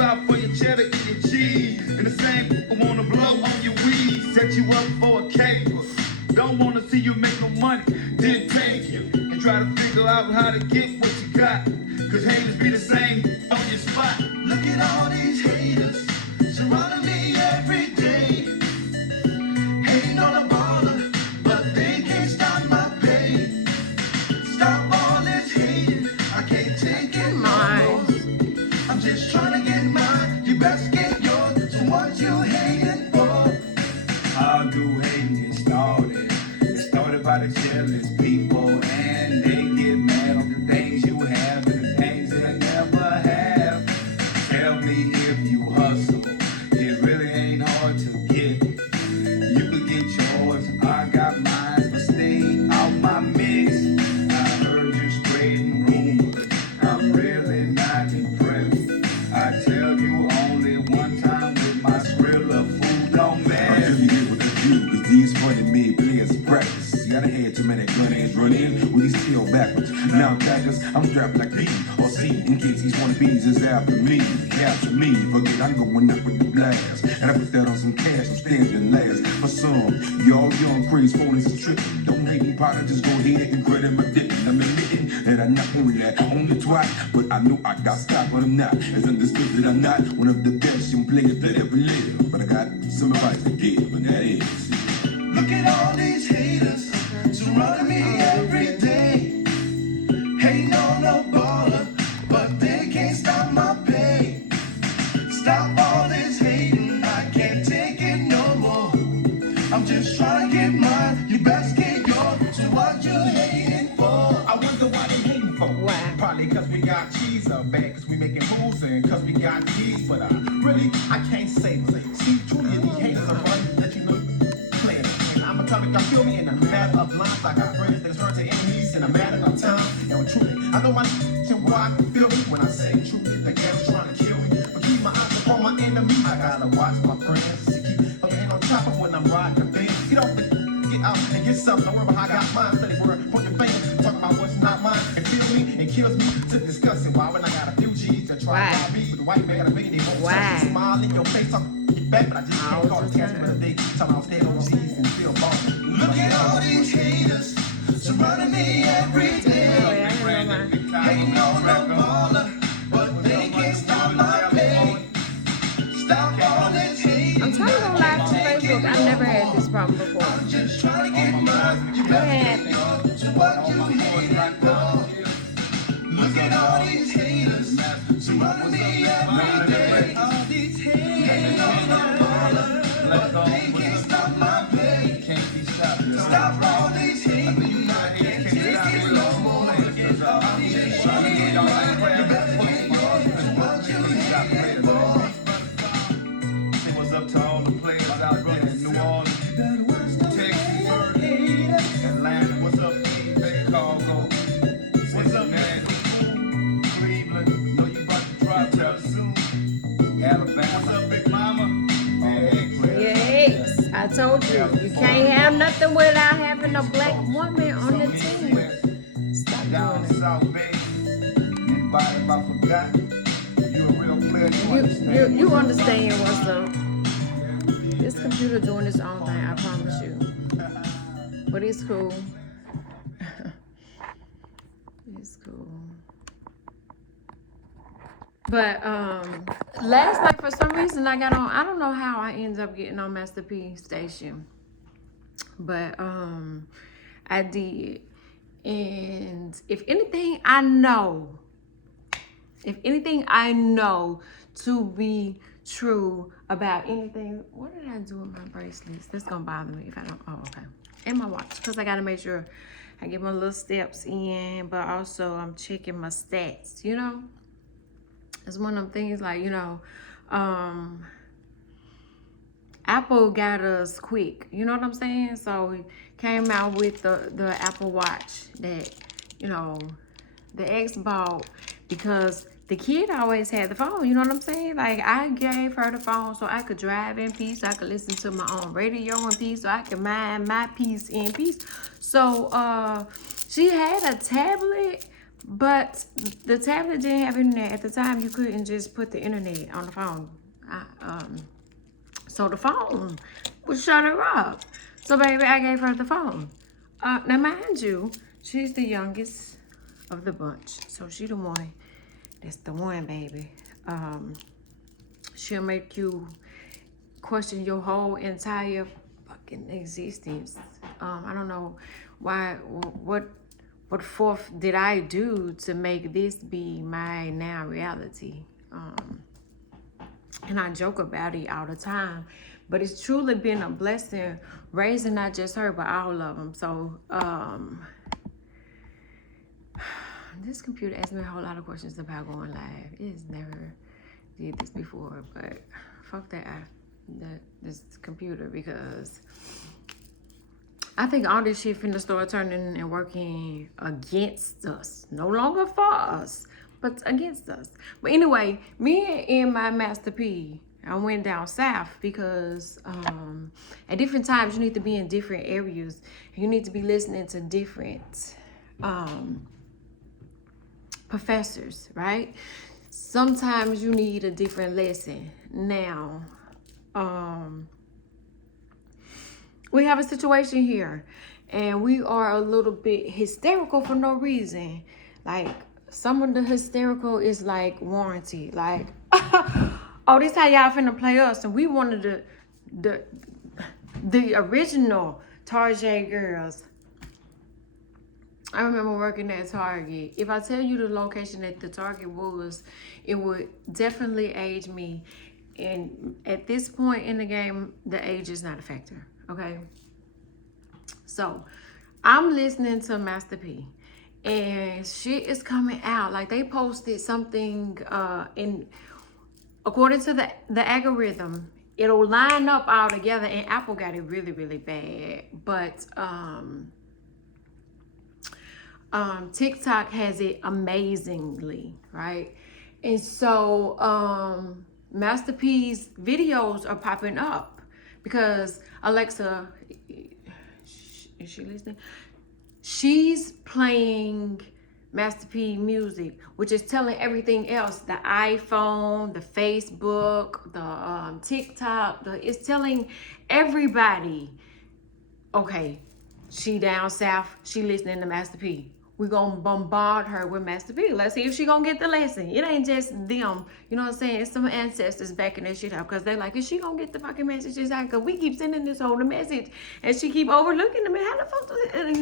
you out for your cheddar and your cheese. And the same people wanna blow on your weed. Set you up for a caper. Don't wanna see you make no money, then take you. And try to figure out how to get what you got. Cause haters be the same on your spot. Look at all these haters surrounding me every day. Hating on a baller, but they can't stop my pain. Stop all this hating, I can't take it no more. I'm just trying to get mine, you best get yours. So what you hating for? How do hating get started? It started by the jealous people, and they get mad on the things you have and the things they never have. Tell me if you hustle, it really ain't hard to get. You can get yours, I got mine, but stay out my mix. I heard you spreading rumors, I'm really not impressed. I tell you only one time with my Skrilla food don't mess. I'm really here with the view, cause these funny made players practice. See, I done had too many gun ass run in with these tail backwards. Now backers, I'm strapped like B or C in case these wannabes is after me. Capture me, forget I'm going up with the blast. And I put that on some cash, I'm standing last. For some, y'all young crazy phonies is tripping. Don't hate me, partner, just go ahead and credit my dipping. I'm admitting that I'm not only that, I'm only twat, but I know I got stock when I'm not. It's understood that I'm not one of the best young players that ever lived. But I got some advice to give, and that is. Look at all these haters surrounding me every day. Hating on a baller, but they can't stop my pain. Stop all this hating, I can't take it no more. I'm just trying to get mine, you best get yours. So what you hating for? I wonder why they hating for. Why? Probably cause we got cheese up bad, cause we making moves and cause we got cheese. But I can't say. See, truly, these haters are running, let you know playing. And I'm a topic, I feel me in a matter of lines. I got friends that turn to enemies in a matter of time. And truly, I know my and why I can feel me when I say truly, the gang's trying to kill me. But keep my eyes upon my enemy. I gotta watch my friends. Keep a hand on top of when I'm riding the bend. Get off the get out and get something. Don't worry about how I got mine. Steady word, point your finger, talk about what's not mine. And feel me, it kills me to discuss it. Why when I got a few G's that try to rob me, but the white man got a big, they won't touch me. Smile in your face, talk back, but I just can't call the cash for the day. Talking about staying on G's and still balling. Look at all these haters surrounding me every day. Hating on a baller, but they can't stop my pain. Stop all this hating. I'm trying to go live to Facebook. I've never had this problem before. I'm just trying to get mine. You better get yours. So what you hating for? Look at all these haters surrounding me every day. All these haters hating on a baller, but they can't stop my pain. Stop all these hating. I can't take it no more. I'm just trying to get mine. You better get yours. So what you hating for? It was up to all the players out there in New Orleans, Texas, Atlanta. What's up, Chicago? What's up, man? Cleveland. Know you about to drop out soon. Alabama. What's up, Big Mama? Yes, I told you. You can't have nothing without having a black woman on the team. Stop Down doing it. South Bay. Anybody if I forgot? You a real player. You understand? You understand what's up. This computer doing its own thing, I promise you. But it's cool. It's cool. But last night for some reason I got on, I don't know how I ended up getting on Master P station. But I did. And if anything I know to be true about anything, what did I do with my bracelets? That's gonna bother me if I don't. Oh, okay. And my watch, because I gotta make sure I get my little steps in, but also I'm checking my stats, you know. It's one of them things like, you know, Apple got us quick, you know what I'm saying? So he came out with the Apple Watch that, you know, the ex bought because the kid always had the phone, you know what I'm saying? Like, I gave her the phone so I could drive in peace, so I could listen to my own radio in peace, so I could mind my peace in peace. So she had a tablet, But the tablet didn't have internet. At the time, you couldn't just put the internet on the phone. So the phone would shut her up. So baby, I gave her the phone. Now mind you, she's the youngest of the bunch. So she the one. That's the one, baby. She'll make you question your whole entire fucking existence. I don't know why, what forth did I do to make this be my now reality? And I joke about it all the time, but it's truly been a blessing raising not just her, but all of them. So, this computer asked me a whole lot of questions about going live. It's never did this before, but fuck this computer, because I think all this shit finna start turning and working against us. No longer for us, but against us. But anyway, me and my Master P, I went down south because at different times you need to be in different areas. You need to be listening to different professors, right? Sometimes you need a different lesson. Now, we have a situation here, and we are a little bit hysterical for no reason. Like, some of the hysterical is like warranty. Like, oh, this how y'all finna play us, and we wanted the original Tarjay girls. I remember working at Target. If I tell you the location that the Target was, it would definitely age me. And at this point in the game, the age is not a factor, okay? So, I'm listening to Master P, and shit is coming out. Like, they posted something according to the algorithm, it'll line up all together, and Apple got it really, really bad. But, TikTok has it amazingly, right? And so Master P's videos are popping up because Alexa, is she listening? She's playing Master P music, which is telling everything else, the iPhone, the Facebook, the TikTok, it's telling everybody, okay, she down south, she listening to Master P. We're gonna bombard her with Master P. Let's see if she gonna get the lesson. It ain't just them, you know what I'm saying? It's some ancestors backing that shit up, because they like, is she gonna get the fucking messages out? Because we keep sending this whole message, and she keep overlooking them. How the fuck do it?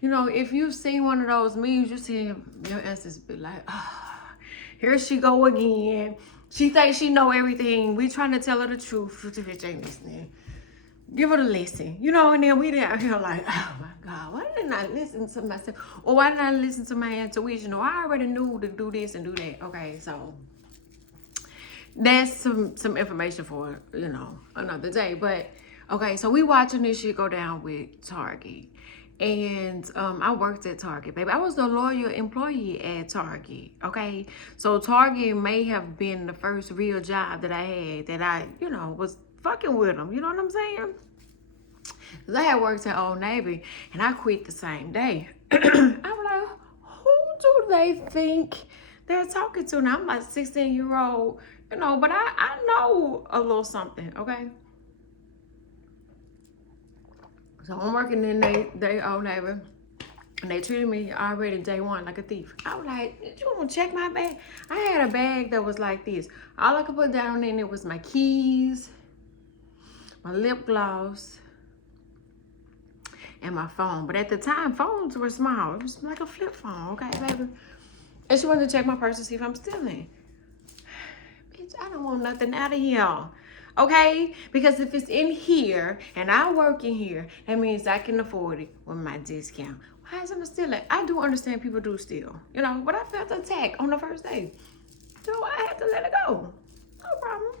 You know, if you've seen one of those memes, you see your ancestors be like, ah, here she go again. She thinks she know everything. We trying to tell her the truth. Bitch ain't listening. Give her the lesson, you know, and then we down here like, oh my God, why didn't I listen to myself? Or why didn't I listen to my intuition? Or I already knew to do this and do that. Okay, so that's some information for, you know, another day. But, okay, so we watching this shit go down with Target. And I worked at Target, baby. I was the loyal employee at Target, okay? So Target may have been the first real job that I had that I, you know, was fucking with them, you know what I'm saying? Cause I had worked at Old Navy, and I quit the same day. I'm like, who do they think they're talking to? Now I'm like 16-year-old, you know, but I know a little something, okay? So I'm working in they Old Navy, and they treated me already day one like a thief. I was like, did you want to check my bag? I had a bag that was like this. All I could put down in it was my keys, my lip gloss, and my phone. But at the time, phones were small. It was like a flip phone, okay, baby? And she wanted to check my purse to see if I'm stealing. Bitch, I don't want nothing out of here, okay? Because if it's in here and I work in here, that means I can afford it with my discount. Why isn't I stealing? I do understand people do steal, you know, but I felt attacked on the first day. So I had to let it go. No problem.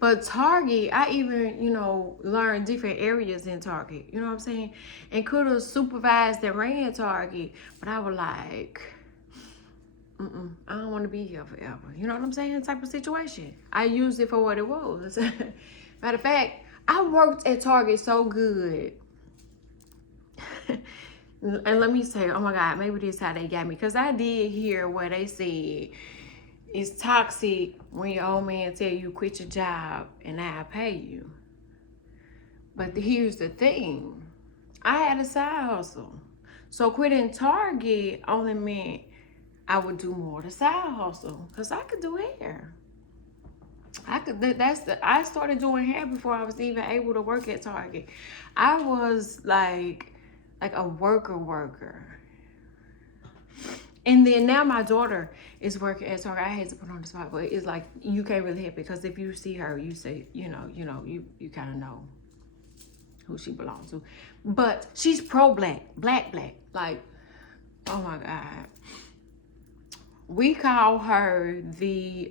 But Target, I even, you know, learned different areas in Target. You know what I'm saying? And could have supervised and ran Target. But I was like, I don't want to be here forever. You know what I'm saying? Type of situation. I used it for what it was. Matter of fact, I worked at Target so good And let me say, oh my God, maybe this is how they got me. Because I did hear where they said it's toxic when your old man tell you quit your job and I'll pay you. But here's the thing. I had a side hustle. So quitting Target only meant I would do more of the side hustle. Because I could do hair. I started doing hair before I was even able to work at Target. I was like a worker. And then now my daughter is working at Target. I hate to put her on the spot, but it's like you can't really help it because if you see her, you say, you kind of know who she belongs to. But she's pro-black, black. Like, oh my God. We call her the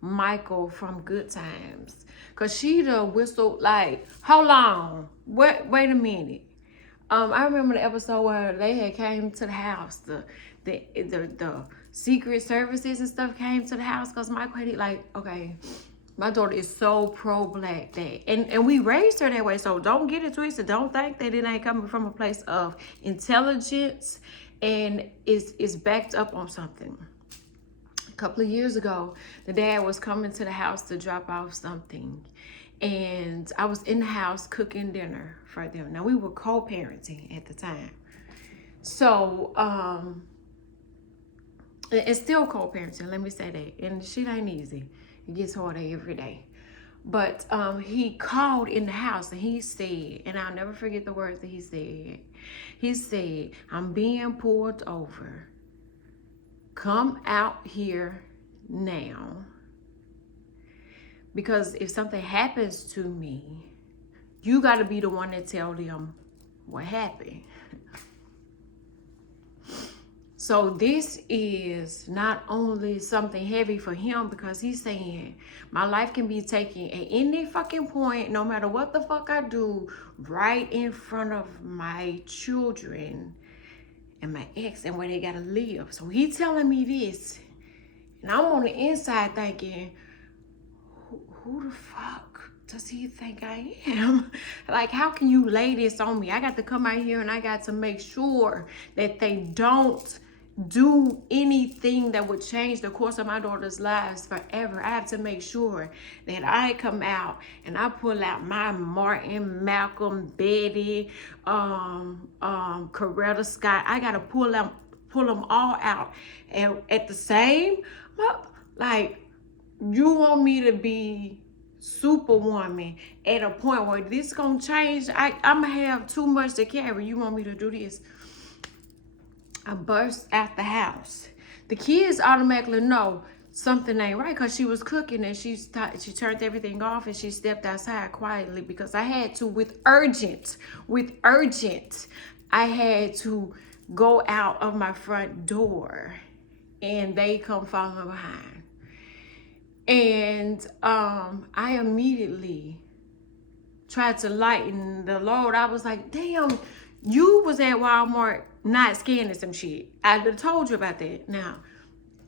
Michael from Good Times. Cause she the whistle, like, hold on. Wait a minute. I remember the episode where they had came to the house. The secret services and stuff came to the house because Michael had it like, okay, my daughter is so pro-black that, and we raised her that way. So don't get it twisted. Don't think that it ain't coming from a place of intelligence and is backed up on something. A couple of years ago, the dad was coming to the house to drop off something. And I was in the house cooking dinner for them. Now, we were co-parenting at the time. So, it's still co-parenting, let me say that. And shit ain't easy. It gets harder every day. But he called in the house and he said, and I'll never forget the words that he said. He said, I'm being pulled over. Come out here now. Because if something happens to me, you got to be the one that tell them what happened. So this is not only something heavy for him because he's saying my life can be taken at any fucking point, no matter what the fuck I do, right in front of my children and my ex and where they got to live. So he telling me this, and I'm on the inside thinking, who the fuck does he think I am? Like, how can you lay this on me? I got to come out here and I got to make sure that they don't do anything that would change the course of my daughter's lives forever. I have to make sure that I come out and I pull out my Martin, Malcolm, Betty, Coretta Scott. I got to pull them all out. And at the same, like, you want me to be superwoman at a point where this gonna change? I'm gonna have too much to carry. You want me to do this? I burst out the house. The kids automatically know something ain't right because she was cooking and she turned everything off and she stepped outside quietly because I had to, with urgent, I had to go out of my front door and they come following behind. And I immediately tried to lighten the load. I was like, damn, you was at Walmart not scanning some shit. I told you about that. Now,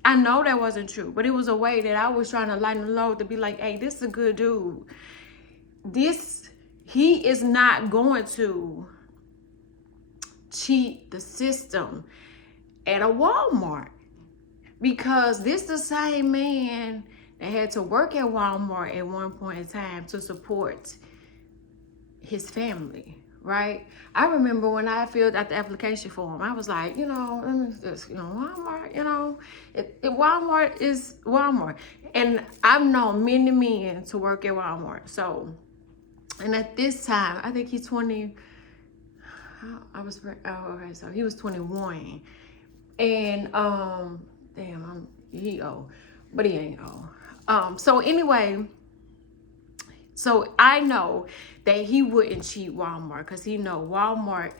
I know that wasn't true, but it was a way that I was trying to lighten the load to be like, hey, this is a good dude. He is not going to cheat the system at a Walmart because this the same man that had to work at Walmart at one point in time to support his family, right? I remember when I filled out the application form, I was like, Walmart, Walmart is Walmart. And I've known many men to work at Walmart. So, and at this time, I think he's 20, so he was 21. And, he old, but he ain't old. So anyway, so I know that he wouldn't cheat Walmart because he know Walmart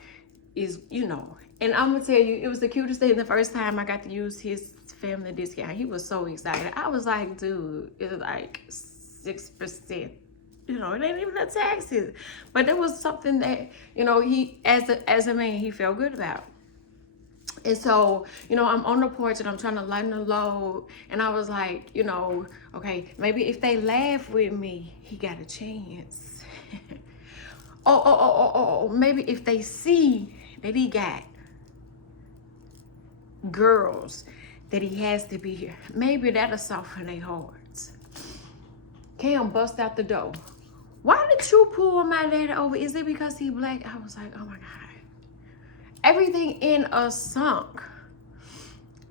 is, and I'm gonna tell you, it was the cutest thing the first time I got to use his family discount. He was so excited. I was like, dude, it's like 6%. It ain't even the taxes. But it was something that, he, as a man, he felt good about. And so, I'm on the porch and I'm trying to lighten the load. And I was like, okay, maybe if they laugh with me, he got a chance. Maybe if they see that he got girls that he has to be here. Maybe that'll soften their hearts. Cam bust out the door. Why did you pull my daddy over? Is it because he black? I was like, oh my God. Everything in a sunk.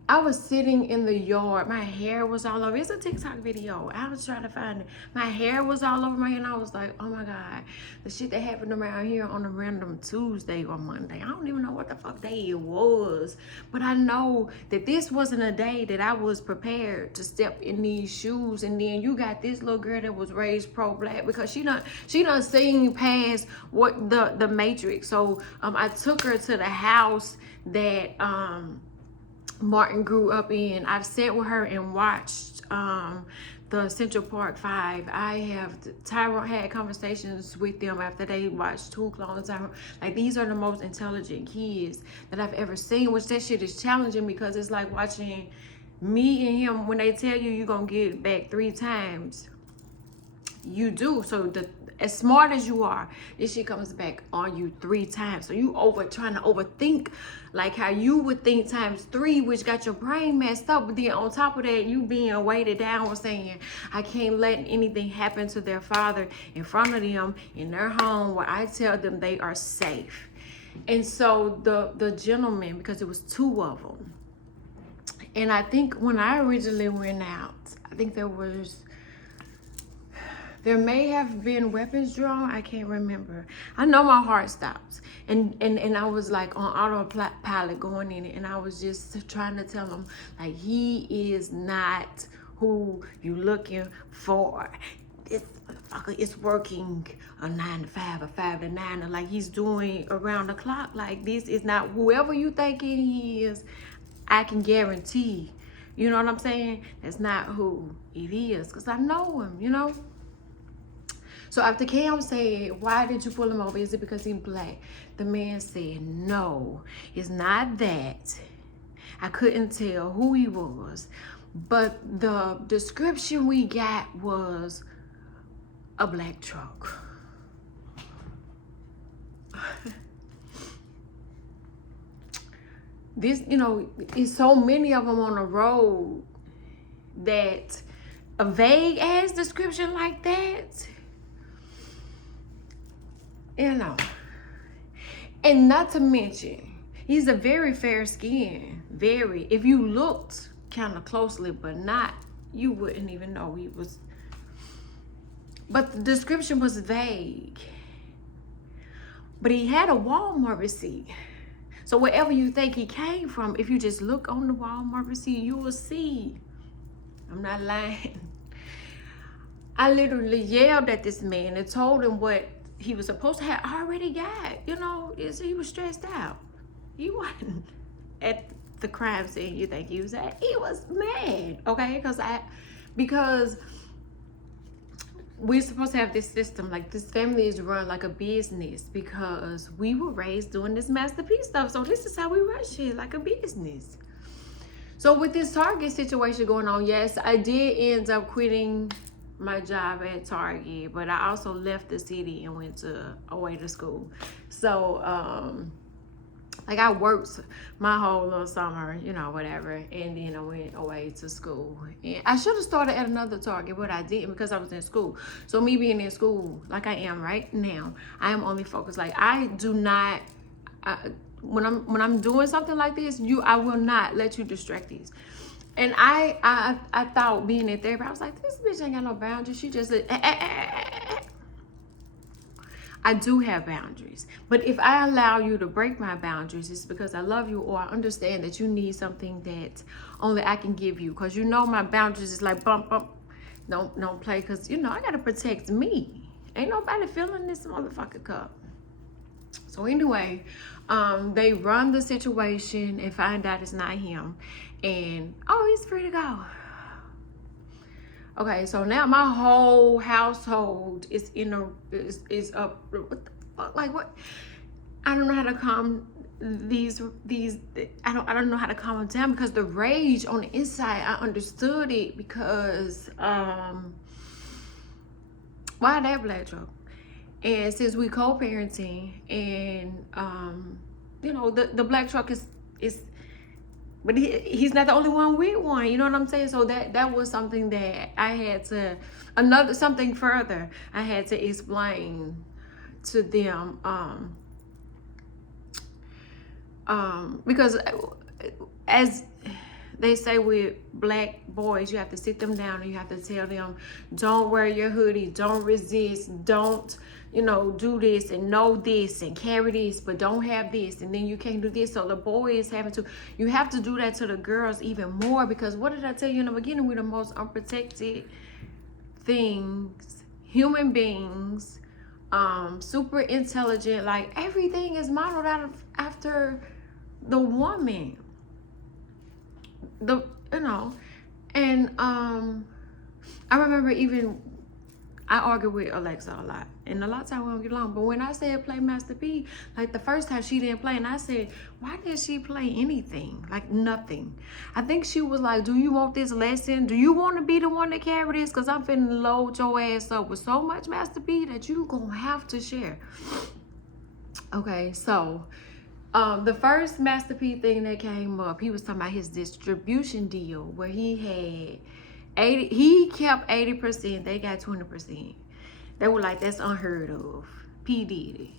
I was sitting in the yard. My hair was all over. It's a TikTok video. I was trying to find it. My hair was all over my head, and I was like, oh my God. The shit that happened around here on a random Tuesday or Monday. I don't even know what the fuck day it was. But I know that this wasn't a day that I was prepared to step in these shoes. And then you got this little girl that was raised pro-black because she done seen past what the Matrix. So I took her to the house that Martin grew up in. I've sat with her and watched the Central Park 5. Tyrone had conversations with them after they watched Two Clones. Like, these are the most intelligent kids that I've ever seen, which that shit is challenging because it's like watching me and him. When they tell you you're gonna get back 3 times, you do. So as smart as you are, this shit comes back on you 3 times. So you trying to overthink like how you would think times 3, which got your brain messed up. But then on top of that, you being weighted down with saying, I can't let anything happen to their father in front of them in their home where I tell them they are safe. And so the gentleman, because it was 2 of them, and I think when I originally went out, I think there may have been weapons drawn. I can't remember. I know my heart stops. And I was like on autopilot going in it. And I was just trying to tell him, like, he is not who you looking for. This motherfucker is working a 9 to 5, a 5 to 9, or like he's doing around the clock. Like, this is not whoever you thinking he is. I can guarantee, you know what I'm saying? That's not who it is. Because I know him, you know? So after Cam said, why did you pull him over? Is it because he's black? The man said, no, it's not that. I couldn't tell who he was. But the description we got was a black truck. This, you know, is so many of them on the road that a vague ass description like that, you know. And not to mention, he's a very fair skin. Very. If you looked kind of closely, but not, you wouldn't even know he was. But the description was vague. But he had a Walmart receipt. So wherever you think he came from, if you just look on the Walmart receipt, you will see. I'm not lying. I literally yelled at this man and told him what he was supposed to have already got. You know, he was stressed out. He wasn't at the crime scene you think he was at. He was mad, okay? Because we're supposed to have this system, like this family is run like a business because we were raised doing this masterpiece stuff. So this is how we run shit, like a business. So with this Target situation going on, yes, I did end up quitting my job at Target, but I also left the city and went away to school. So like I worked my whole little summer, you know, whatever, and then I went away to school. And I should have started at another Target, but I didn't because I was in school. So me being in school, like I am right now, I am only focused. Like I do not, when I'm doing something like this, I will not let you distract these. And I thought being in therapy, I was like, this bitch ain't got no boundaries. She just said, I do have boundaries. But if I allow you to break my boundaries, it's because I love you or I understand that you need something that only I can give you. Because you know my boundaries is like bump, bump. Don't play because, you know, I got to protect me. Ain't nobody feeling this motherfucking cup. So anyway, they run the situation and find out it's not him. And, oh, he's free to go. Okay, so now my whole household is is up. What the fuck? Like what? I don't know how to calm these. I don't know how to calm them down because the rage on the inside. I understood it because why that black truck? And since we co-parenting and you know, the black truck is but he's not the only one with one, you know what I'm saying? So that was something that I had to, something further I had to explain to them, because as they say with black boys, you have to sit them down and you have to tell them, don't wear your hoodie, don't resist, don't, you know, do this and know this and carry this, but don't have this, and then you can't do this. So the boy is having to, you have to do that to the girls even more, because what did I tell you in the beginning? We're the most unprotected things, human beings, super intelligent, like everything is modeled after the woman. You know, and I remember even I argue with Alexa a lot, and a lot of times we don't get along. But when I said play Master P, like the first time she didn't play, and I said, why didn't she play anything? Like nothing. I think she was like, do you want this lesson? Do you want to be the one to carry this? Because I'm finna load your ass up with so much Master P that you gonna have to share. Okay, so the first Master P thing that came up, he was talking about his distribution deal where he had 80, he kept 80%, they got 20%. They were like, that's unheard of. P. Diddy.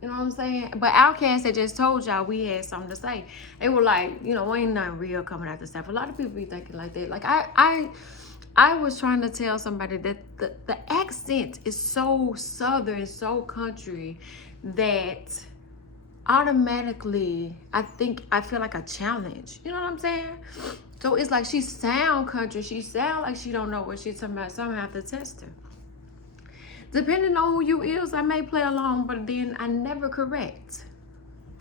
You know what I'm saying? But Outkast had just told y'all we had something to say. They were like, you know, ain't nothing real coming out the stuff. A lot of people be thinking like that. Like I was trying to tell somebody that the accent is so southern, so country, that automatically I feel like a challenge. You know what I'm saying? So it's like she sound country, she sound like she don't know what she's talking about, so I'm gonna have to test her. Depending on who you is, I may play along, but then I never correct.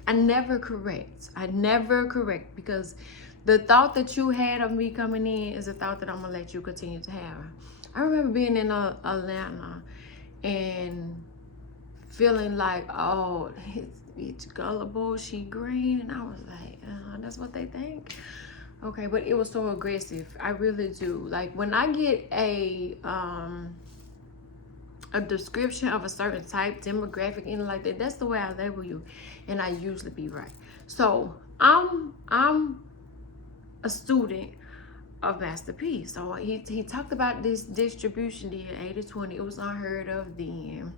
I never correct, because the thought that you had of me coming in is a thought that I'm gonna let you continue to have. I remember being in Atlanta and feeling like, oh, it's gullible, she green, and I was like, that's what they think. Okay, but it was so aggressive. I really do. Like when I get a description of a certain type, demographic, anything like that, that's the way I label you, and I usually be right. So I'm a student of Master P. So he talked about this distribution deal, 80-20. It was unheard of then.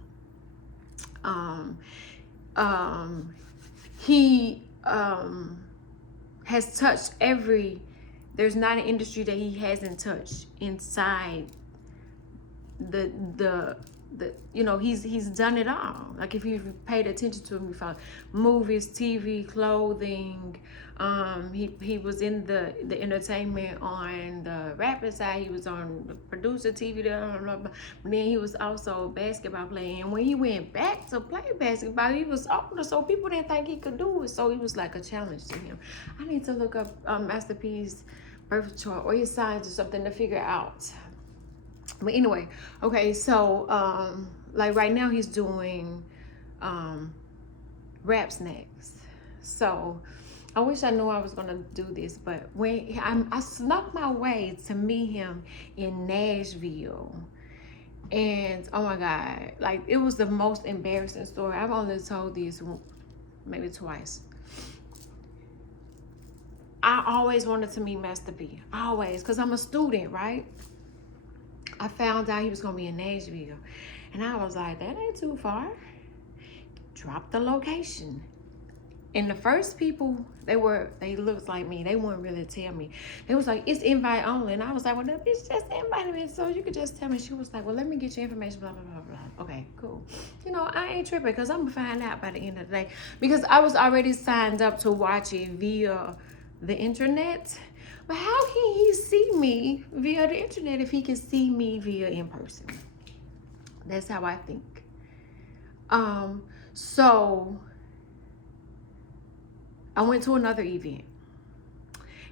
He has touched there's not an industry that he hasn't touched inside the you know, he's done it all. Like if you've paid attention to him, you found movies, TV, clothing. He was in the entertainment on the rapping side. He was on the producer TV. Blah, blah, blah. But then he was also basketball playing. And when he went back to play basketball, he was older, so people didn't think he could do it. So it was like a challenge to him. I need to look up Master P's birth chart or his signs or something to figure out. But anyway, okay, so like right now he's doing rap snacks. So I wish I knew I was gonna do this, but when I snuck my way to meet him in Nashville, and oh my God, like it was the most embarrassing story. I've only told this maybe twice. I always wanted to meet Master P, always, because I'm a student, right? I found out he was gonna be in Nashville, and I was like, that ain't too far. Drop the location. And the first people, they looked like me. They wouldn't really tell me. They was like, it's invite only. And I was like, well, that bitch just invited me, so you could just tell me. She was like, well, let me get your information, blah, blah, blah, blah. Okay, cool. You know, I ain't tripping, because I'm gonna find out by the end of the day. Because I was already signed up to watch it via the internet. But how can he see me via the internet if he can see me via in person? That's how I think. So I went to another event,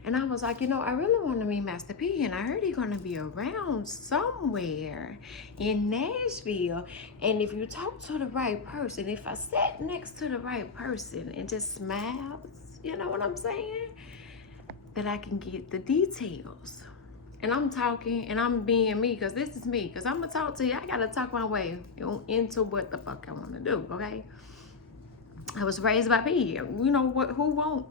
and I was like, you know, I really want to meet Master P, and I heard he's going to be around somewhere in Nashville. And if you talk to the right person, if I sat next to the right person and just smiles, you know what I'm saying? That I can get the details. And I'm talking and I'm being me, because this is me. Because I'm going to talk to you. I got to talk my way into what the fuck I want to do, okay? I was raised by P. You know what? Who won't?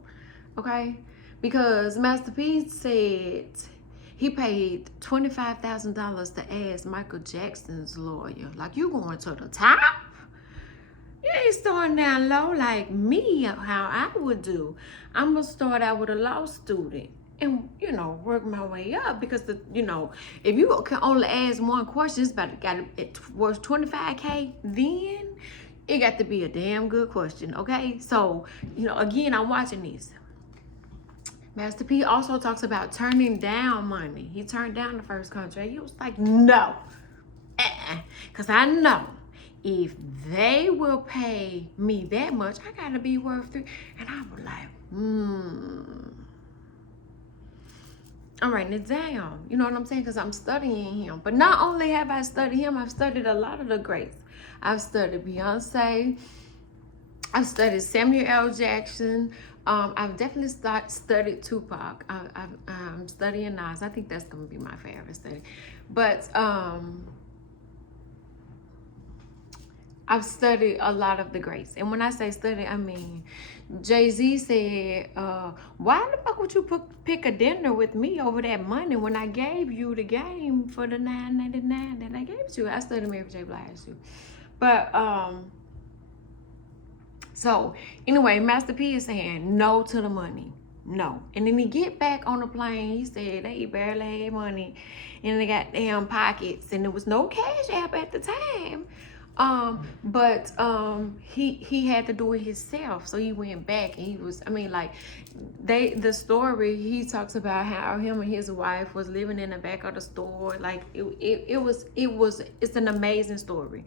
Okay, because Master P said he paid $25,000 to ask Michael Jackson's lawyer. Like, you going to the top? You ain't starting down low like me, how I would do. I'm gonna start out with a law student and, you know, work my way up, because if you can only ask one question, it's about worth 25K, then it got to be a damn good question. Okay, so again, I'm watching this. Master P also talks about turning down money. He turned down the first contract. He was like, no, because I know if they will pay me that much, I gotta be worth $3. And I was like, I'm writing it down. You know what I'm saying? Because I'm studying him. But not only have I studied him, I've studied a lot of the greats. I've studied Beyonce. I've studied Samuel L. Jackson. I've definitely studied Tupac. I'm studying Nas. I think that's gonna be my favorite study. But I've studied a lot of the greats. And when I say study, I mean, Jay-Z said, why the fuck would you pick a dinner with me over that money when I gave you the game for the $9.99 that I gave it to you? I studied Mary J. Blige too. But, so anyway, Master P is saying no to the money. No. And then he get back on the plane, he said they barely had money in the goddamn pockets, and there was no Cash App at the time. But he had to do it himself. So he went back, and he was, the story, he talks about how him and his wife was living in the back of the store. Like it's an amazing story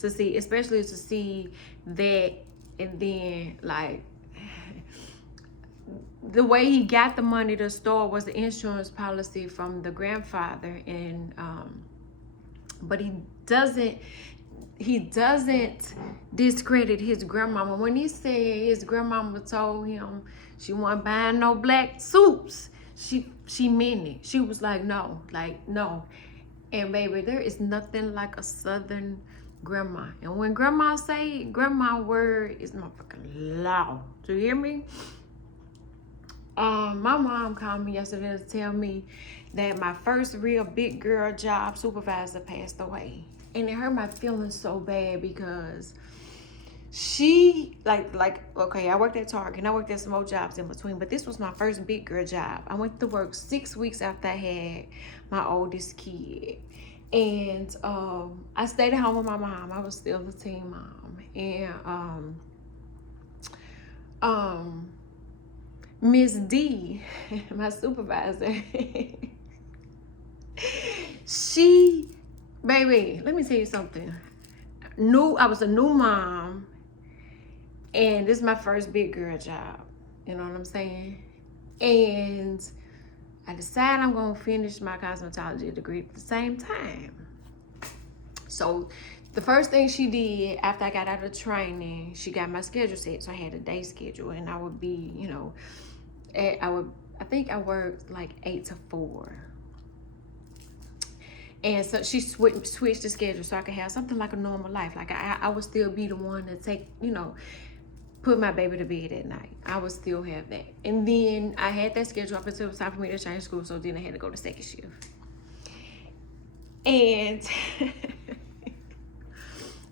to see, especially to see that. And then, like, the way he got the money to store was the insurance policy from the grandfather. And but he doesn't discredit his grandmama. When he said his grandmama told him she wasn't buying no black suits, she meant it. She was like, no. And baby, there is nothing like a Southern grandma. And when grandma say, grandma word is motherfucking law. Do you hear me? My mom called me yesterday to tell me that my first real big girl job supervisor passed away. And it hurt my feelings so bad, because she, okay, I worked at Target and I worked at some more jobs in between, but this was my first big girl job. I went to work 6 weeks after I had my oldest kid. And I stayed at home with my mom. I was still a teen mom. And Miss D, my supervisor, baby, let me tell you something. I was a new mom, and this is my first big girl job. You know what I'm saying? And I decided I'm going to finish my cosmetology degree at the same time. So the first thing she did after I got out of training, she got my schedule set. So I had a day schedule, and I would be, I think I worked like 8 to 4. And so she switched the schedule so I could have something like a normal life. Like I would still be the one to take, put my baby to bed at night. I would still have that. And then I had that schedule up until it was time for me to change school. So then I had to go to second shift. And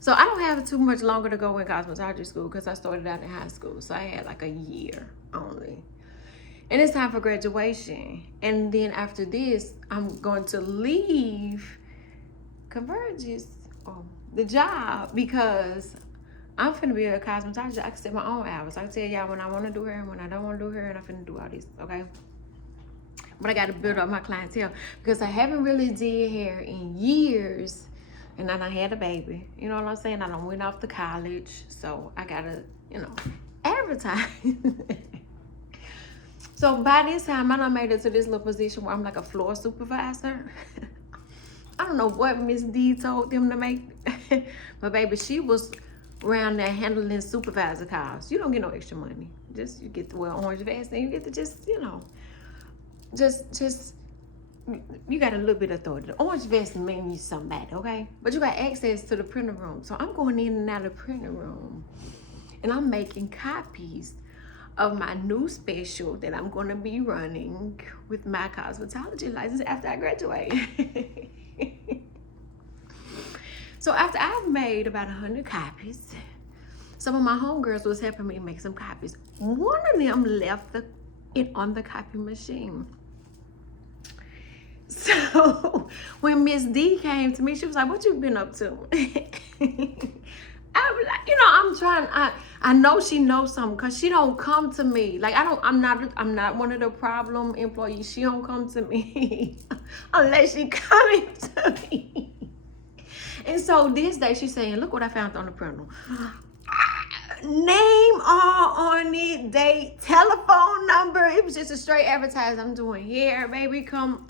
so I don't have too much longer to go in cosmetology school, because I started out in high school. So I had like a year only. And it's time for graduation. And then after this, I'm going to leave Convergence, the job, because I'm finna be a cosmetologist. I can set my own hours. I can tell y'all when I want to do hair and when I don't want to do hair, and I'm finna do all these, okay? But I got to build up my clientele, because I haven't really did hair in years, and I done had a baby. You know what I'm saying? I done went off to college, so I gotta, advertise. So by this time, I done made it to this little position where I'm like a floor supervisor. I don't know what Miss D told them to make, but baby, she was around there handling supervisor calls. You don't get no extra money. Just, you get to wear orange vest, and you get to just, just, you got a little bit of authority. The orange vest means you somebody, okay? But you got access to the printer room. So I'm going in and out of the printer room. and I'm making copies of my new special that I'm going to be running with my cosmetology license after I graduate. So after I've made about 100 copies, some of my homegirls was helping me make some copies. One of them left it on the copy machine. So when Miss D came to me, she was like, "What you been up to?" I was like, I'm trying. I know she knows something because she don't come to me. Like I'm not one of the problem employees. She don't come to me unless she coming to me. And so this day she's saying, "Look what I found on the printer. Name all on it, date, telephone number." It was just a straight advertisement. I'm doing hair, baby. Come,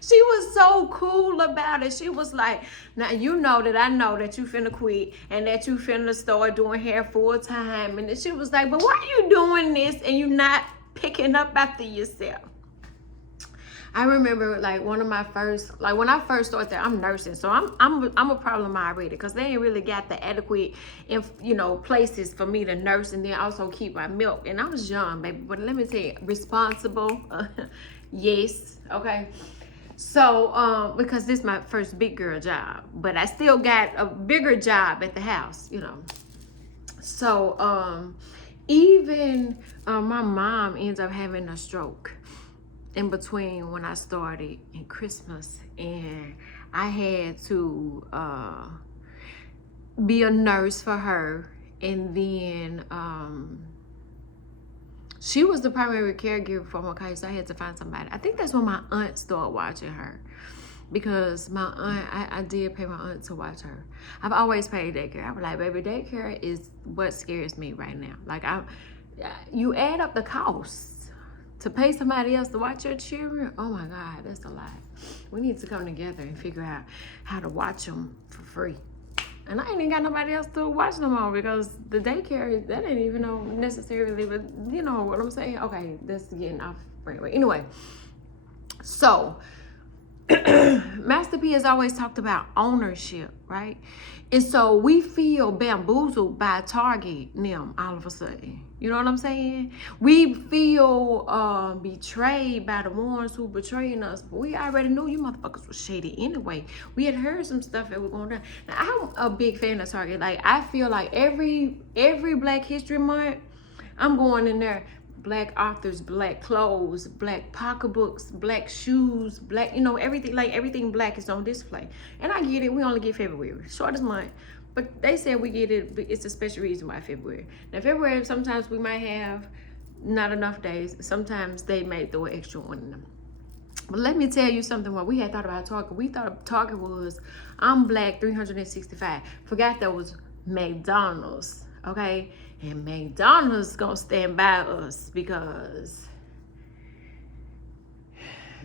She was so cool about it. She was like, "Now you know that I know that you finna quit and that you finna start doing hair full time." And then she was like, "But why are you doing this and you not picking up after yourself?" I remember one of my first, when I first started there, I'm nursing, so I'm a problem already because they ain't really got the adequate, places for me to nurse and then also keep my milk. And I was young, baby, but let me tell you, responsible, yes, okay. So because this is my first big girl job, but I still got a bigger job at the house, So even my mom ends up having a stroke in between when I started and Christmas, and I had to be a nurse for her, and then she was the primary caregiver for my so I had to find somebody. I think that's when my aunt started watching her, because my aunt, I did pay my aunt to watch her. I've always paid daycare. I was like, baby, daycare is what scares me right now. You add up the costs to pay somebody else to watch your children. Oh my God, that's a lot. We need to come together and figure out how to watch them for free. And I ain't even got nobody else to watch them all because the daycare, that ain't even necessarily, but you know what I'm saying? Okay, that's getting off brainwave. Anyway, so Master P has always talked about ownership, right? And so we feel bamboozled by Target them all of a sudden. You know what I'm saying? We feel betrayed by the ones who betraying us. But we already knew you motherfuckers was shady anyway. We had heard some stuff that was going down. Now, I'm a big fan of Target. I feel like every Black History Month, I'm going in there. Black authors, black clothes, black pocketbooks, black shoes, black, everything, everything black is on display. And I get it, we only get February, shortest month. But they said we get it, it's a special reason why February. Now February, sometimes we might have not enough days. Sometimes they may throw an extra one in them. But let me tell you something, what we had thought about Target. We thought Target was, I'm black 365. Forgot that was McDonald's, okay? And McDonald's gonna stand by us because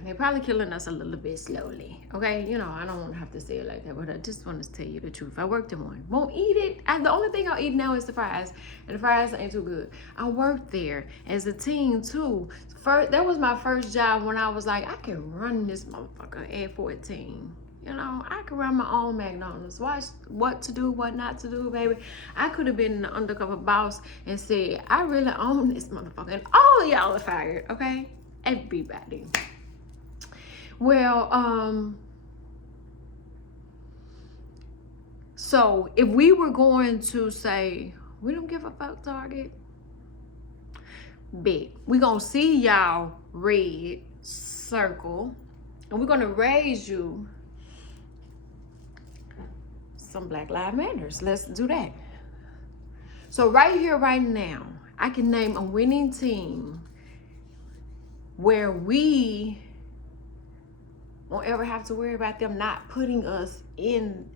they're probably killing us a little bit slowly, okay? I don't want to have to say it like that, but I just want to tell you the truth. I worked in one. Won't eat it. The only thing I'll eat now is the fries, and the fries ain't too good. I worked there as a teen too. That was my first job when I was like, I can run this motherfucker at 14. I could run my own McDonald's. Watch what to do, what not to do, baby. I could have been the undercover boss and said, I really own this motherfucker. And all of y'all are fired, okay? Everybody. Well, so if we were going to say, we don't give a fuck, Target, big. We're going to see y'all red circle, and we're going to raise you some Black Lives Matters. Let's do that. So right here, right now, I can name a winning team where we won't ever have to worry about them not putting us in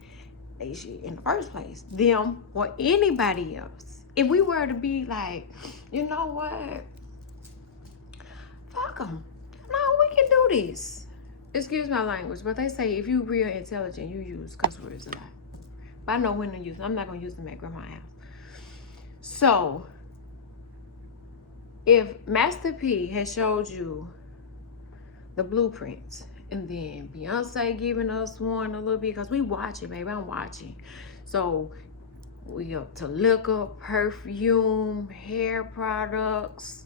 they shit in the first place. Them or anybody else. If we were to be like, you know what? Fuck them. No, we can do this. Excuse my language, but they say if you real intelligent, you use cuss words a lot. But I know when to use them. I'm not going to use them at grandma's house. So, if Master P has showed you the blueprints, and then Beyonce giving us one a little bit, because we watching, baby. I'm watching. So, We up to liquor, perfume, hair products,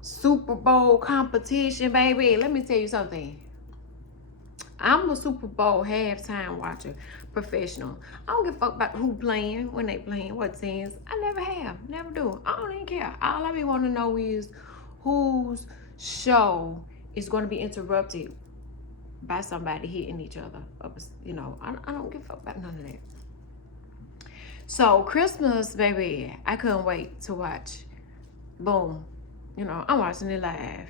Super Bowl competition, baby. Let me tell you something. I'm a Super Bowl halftime watcher, professional. I don't give a fuck about who playing, when they playing, what teams. I never have, never do. I don't even care. All I be want to know is whose show is going to be interrupted by somebody hitting each other. You know, I don't give a fuck about none of that. So Christmas, baby, I couldn't wait to watch. Boom. You know, I'm watching it live.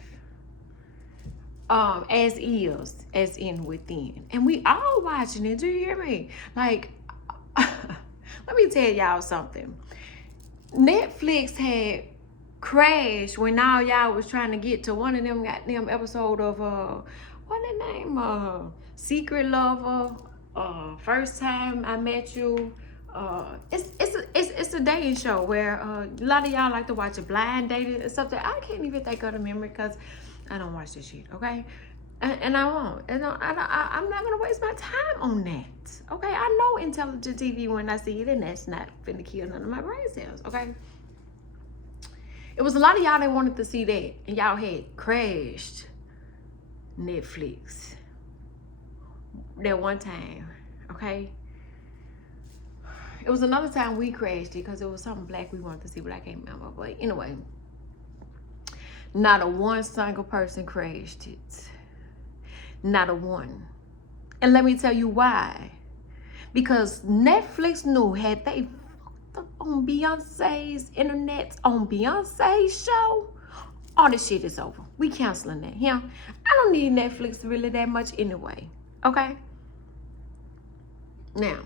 As is, as in within. And we all watching it. Do you hear me? Like, let me tell y'all something. Netflix had crashed when all y'all was trying to get to one of them goddamn episode of what that name? Secret Lover, First Time I Met You. It's a dating show where a lot of y'all like to watch a blind dating or something. I can't even think of the memory because I don't watch this shit, okay? And I won't. And I'm not gonna waste my time on that, okay? I know intelligent TV when I see it, and that's not finna kill none of my brain cells, okay? It was a lot of y'all that wanted to see that, and y'all had crashed Netflix that one time, okay? It was another time we crashed it because it was something black we wanted to see, but I can't remember. But anyway, not a one single person crashed it. Not a one. And let me tell you why. Because Netflix knew had they fucked up on Beyonce's internet, on Beyonce's show, all this shit is over. We canceling that. Yeah, I don't need Netflix really that much anyway. Okay? Now,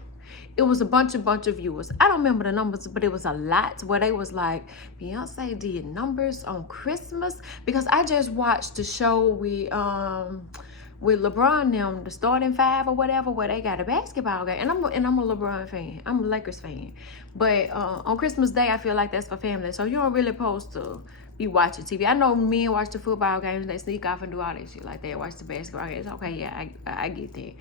it was a bunch of viewers. I don't remember the numbers, but it was a lot where they was like, Beyonce did numbers on Christmas. Because I just watched the show with LeBron them, the starting five or whatever, where they got a basketball game. And I'm a LeBron fan. I'm a Lakers fan. But on Christmas Day, I feel like that's for family. So you don't really supposed to be watching TV. I know men watch the football games, they sneak off and do all that shit like that. Watch the basketball games. Okay, yeah, I get that.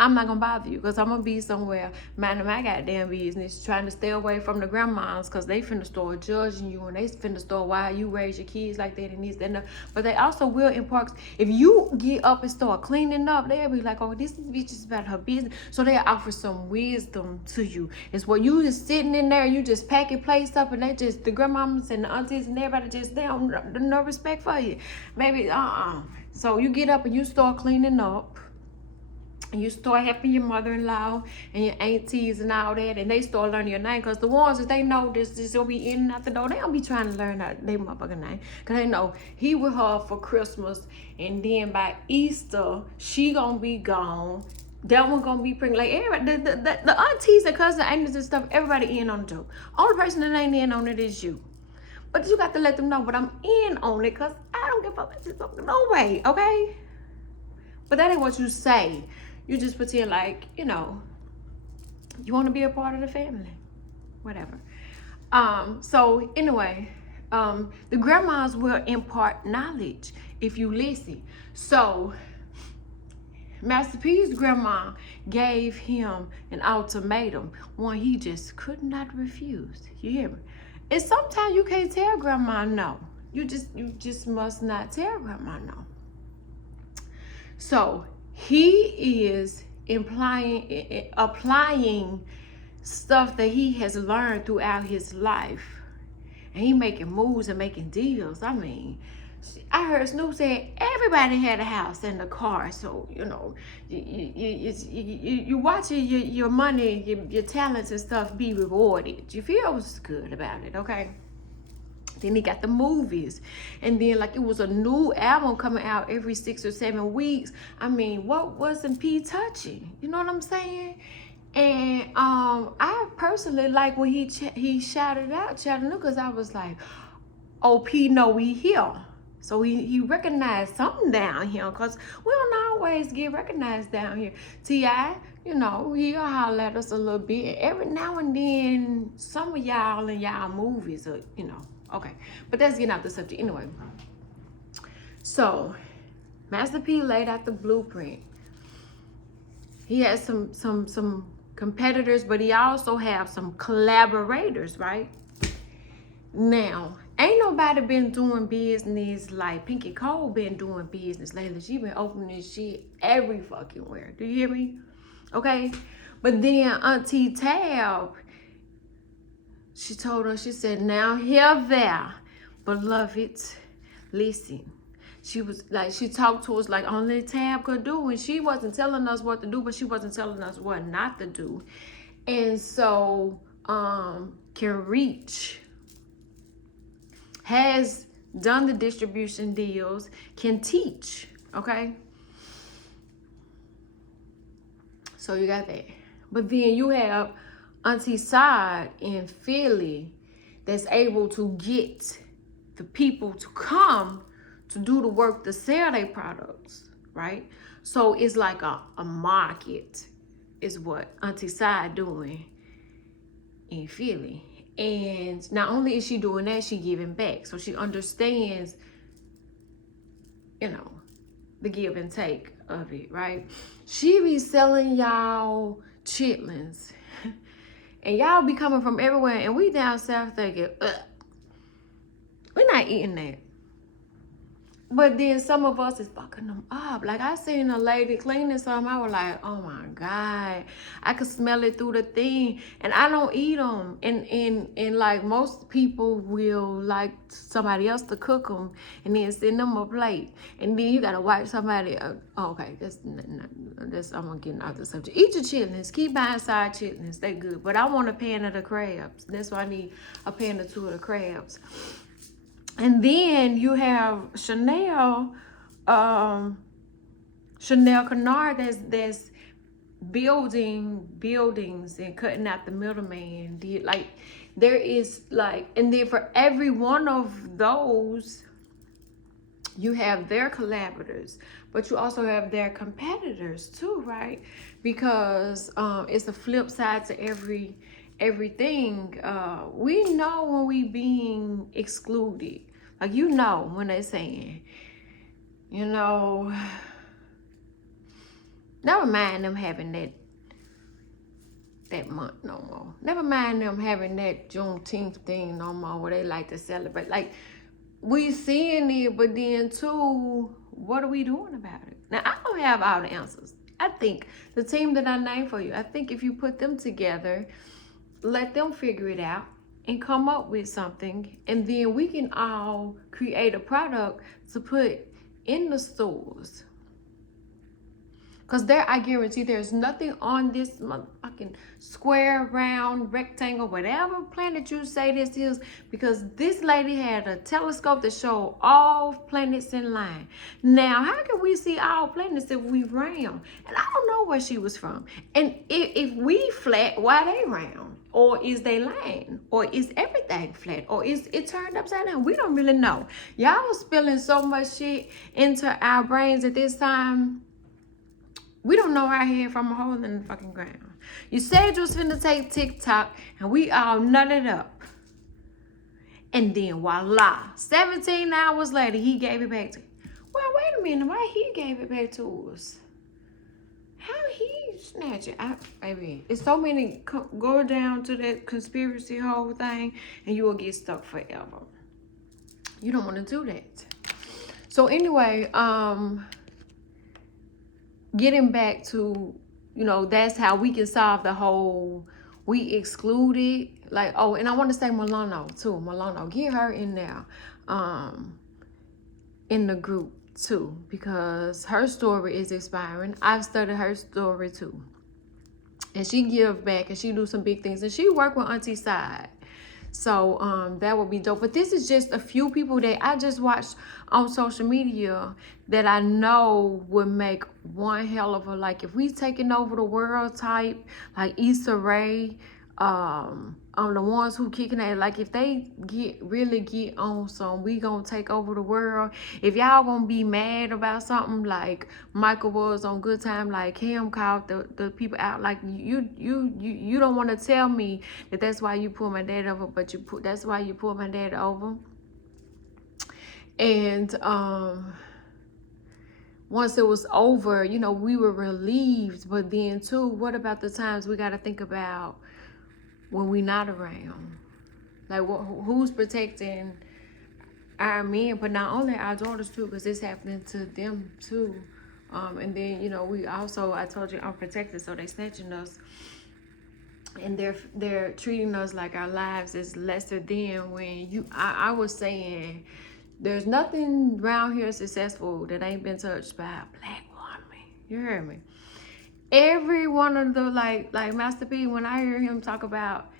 I'm not gonna bother you because I'm gonna be somewhere minding my goddamn business, trying to stay away from the grandmas because they finna start judging you and they finna start why you raise your kids like that and this and that. But they also will in parks. If you get up and start cleaning up, they'll be like, oh, this bitch is about her business. So they'll offer some wisdom to you. It's what you just sitting in there, you just pack your place up and they just, the grandmamas and the aunties and everybody just, they don't no respect for you. Maybe, So you get up and you start cleaning up. And you start helping your mother-in-law and your aunties and all that, and they start learning your name. Because the ones that they know this will be in and out the door, they don't be trying to learn their motherfucking name. Because they know he with her for Christmas, and then by Easter, she gonna be gone. That one gonna be pregnant. Like everybody, the aunties and cousins, aunties and stuff, everybody in on the joke. Only person that ain't in on it is you. But you got to let them know, but I'm in on it because I don't give a fuck. No way, okay? But that ain't what you say. You just pretend like, you know, you want to be a part of the family. Whatever. So anyway, the grandmas will impart knowledge if you listen. So Master P's grandma gave him an ultimatum, one he just could not refuse. You hear me? And sometimes you can't tell grandma no. You just must not tell grandma no. So he is applying stuff that he has learned throughout his life. And he making moves and making deals. I mean, I heard Snoop say everybody had a house and a car. So, you know, you watching your money, your talents and stuff be rewarded. You feel good about it, okay? Then he got the movies. And then like it was a new album coming out every 6 or 7 weeks. I mean, what wasn't P touching? You know what I'm saying? And I personally like when he shouted out Chattanooga because I was like, oh, P know we here. So he recognized something down here because we don't always get recognized down here. T.I., you know, he'll holler at us a little bit. Every now and then, some of y'all in y'all movies are, you know, okay. But that's getting off the subject anyway. So, Master P laid out the blueprint. He had some competitors, but he also have some collaborators, right? Now, ain't nobody been doing business like Pinky Cole been doing business lately. She been opening shit every fucking where. Do you hear me? Okay? But then Auntie Tab, she told her, she said, now hear there, beloved, listen. She was like, she talked to us like only Tab could do, and she wasn't telling us what to do, but she wasn't telling us what not to do. And so, Can Reach has done the distribution deals, can teach, okay? So you got that. But then you have Auntie Saudi in Philly that's able to get the people to come to do the work to sell their products, right? So it's like a market is what Auntie Saudi doing in Philly. And not only is she doing that, she giving back. So she understands, you know, the give and take of it, right? She be selling y'all chitlins. And y'all be coming from everywhere. And we down south thinking, ugh, we're not eating that. But then some of us is fucking them up. Like I seen a lady cleaning some. I was like, oh my God. I could smell it through the thing. And I don't eat them. And like most people will like somebody else to cook them and then send them a plate. And then you got to wipe somebody up. Oh, okay, that's I'm getting out the subject. Eat your chitlins. Keep buying side chitlins. They good. But I want a pan of the crabs. That's why I need a pan or two of the crabs. And then you have Chanel Kennard that's building buildings and cutting out the middleman. Like there is like, and then for every one of those, you have their collaborators, but you also have their competitors too, right? Because it's a flip side to everything. We know when we being excluded. Like, you know when they saying, you know, never mind them having that month no more. Never mind them having that Juneteenth thing no more where they like to celebrate. Like, we seeing it, but then too, what are we doing about it? Now, I don't have all the answers. I think the team that I named for you, I think if you put them together, let them figure it out and come up with something, and then we can all create a product to put in the stores. Because I guarantee there's nothing on this motherfucking square, round, rectangle, whatever planet you say this is, because this lady had a telescope that showed all planets in line. Now, how can we see all planets if we round? And I don't know where she was from. And if we flat, why they round? Or is they line? Or is everything flat? Or is it turned upside down? We don't really know. Y'all spilling so much shit into our brains at this time. We don't know our head from a hole in the fucking ground. You said you was finna take TikTok, and we all nutted up. And then voila, 17 hours later, he gave it back to. Well, wait a minute, why he gave it back to us? How he snatch it? Baby, it's so many. Go down to that conspiracy whole thing, and you will get stuck forever. You don't want to do that. So anyway, getting back to, you know, that's how we can solve the whole we excluded. Like, oh, and I want to say Milano too. Milano, get her in there, in the group too, because her story is inspiring. I've studied her story too, and she give back and she do some big things, and she work with Auntie Saudi. So that would be dope. But this is just a few people that I just watched on social media that I know would make one hell of a, like, if we taking over the world type, like Issa Rae, the ones who kicking at, like, if they really get on some, we gonna take over the world. If y'all gonna be mad about something, like Michael was on Good Time, like him called the people out, like you don't want to tell me that that's why you pull my dad over, but that's why you pull my dad over. And once it was over, you know, we were relieved. But then too, what about the times we got to think about when we not around? Like, who's protecting our men, but not only our daughters too, because it's happening to them too. And then, you know, we also, I told you, unprotected, so they snatching us, and they're treating us like our lives is lesser than. When I was saying, there's nothing around here successful that ain't been touched by a black woman. You heard me? Every one of the, like Master P, when I hear him talk about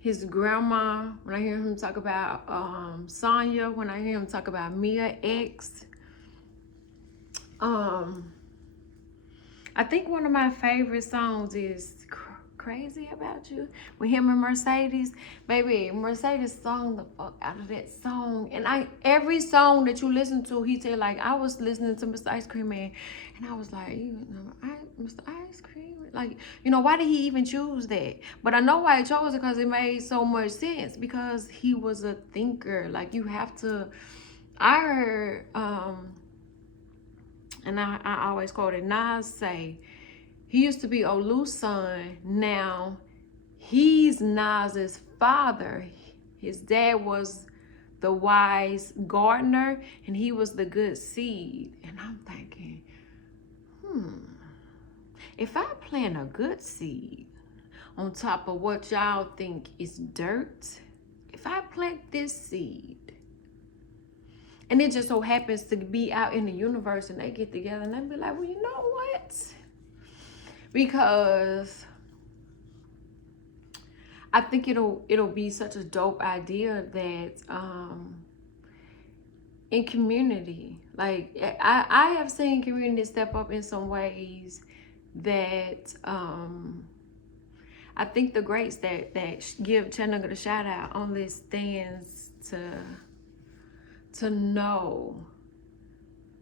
his grandma, when I hear him talk about Sonya, when I hear him talk about Mia X, I think one of my favorite songs is Crazy About You, with him and Mercedes. Baby, Mercedes sung the fuck out of that song. And every song that you listen to, he said, like, I was listening to Mr. Ice Cream Man, and I was like, Mr. Ice Cream, like, you know, why did he even choose that? But I know why he chose it, because it made so much sense, because he was a thinker. Like, you have to, I heard, and I always quoted Nas say, he used to be Olu's son. Now he's Nas's father. His dad was the wise gardener, and he was the good seed. And I'm thinking, if I plant a good seed on top of what y'all think is dirt, if I plant this seed, and it just so happens to be out in the universe, and they get together and they be like, well, you know what? Because I think it'll be such a dope idea that in community, like I have seen community step up in some ways that I think the greats that give Chattanooga the shout out only stands to know.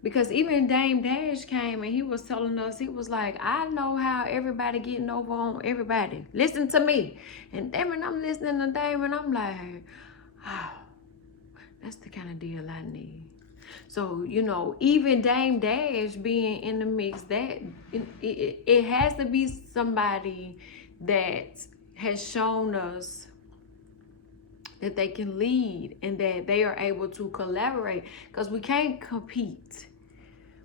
Because even Dame Dash came and he was telling us, he was like, I know how everybody getting over on everybody. Listen to me. And then I'm listening to Dame, and I'm like, oh, that's the kind of deal I need. So, you know, even Dame Dash being in the mix, that it has to be somebody that has shown us that they can lead and that they are able to collaborate, because we can't compete.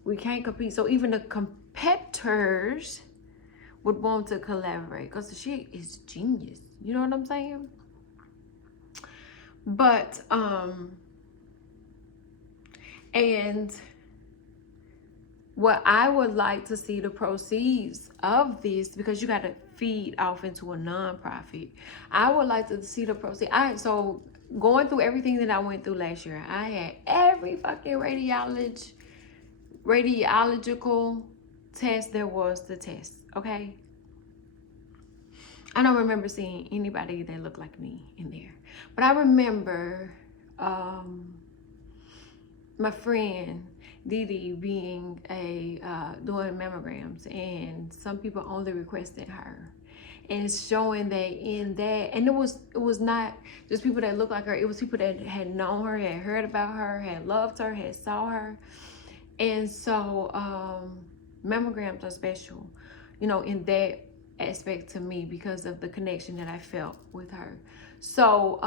We can't compete. So even the competitors would want to collaborate, because the shit is genius. You know what I'm saying? But and what I would like to see the proceeds of this, because you got to feed off into a non-profit. I would like to see the proceeds. So going through everything that I went through last year, I had every fucking radiological test there was to test, okay? I don't remember seeing anybody that looked like me in there. But I remember my friend Didi being doing mammograms, and some people only requested her, and showing that in that, and it was not just people that looked like her, it was people that had known her, had heard about her, had loved her, had saw her. And so mammograms are special, you know, in that aspect to me, because of the connection that I felt with her. So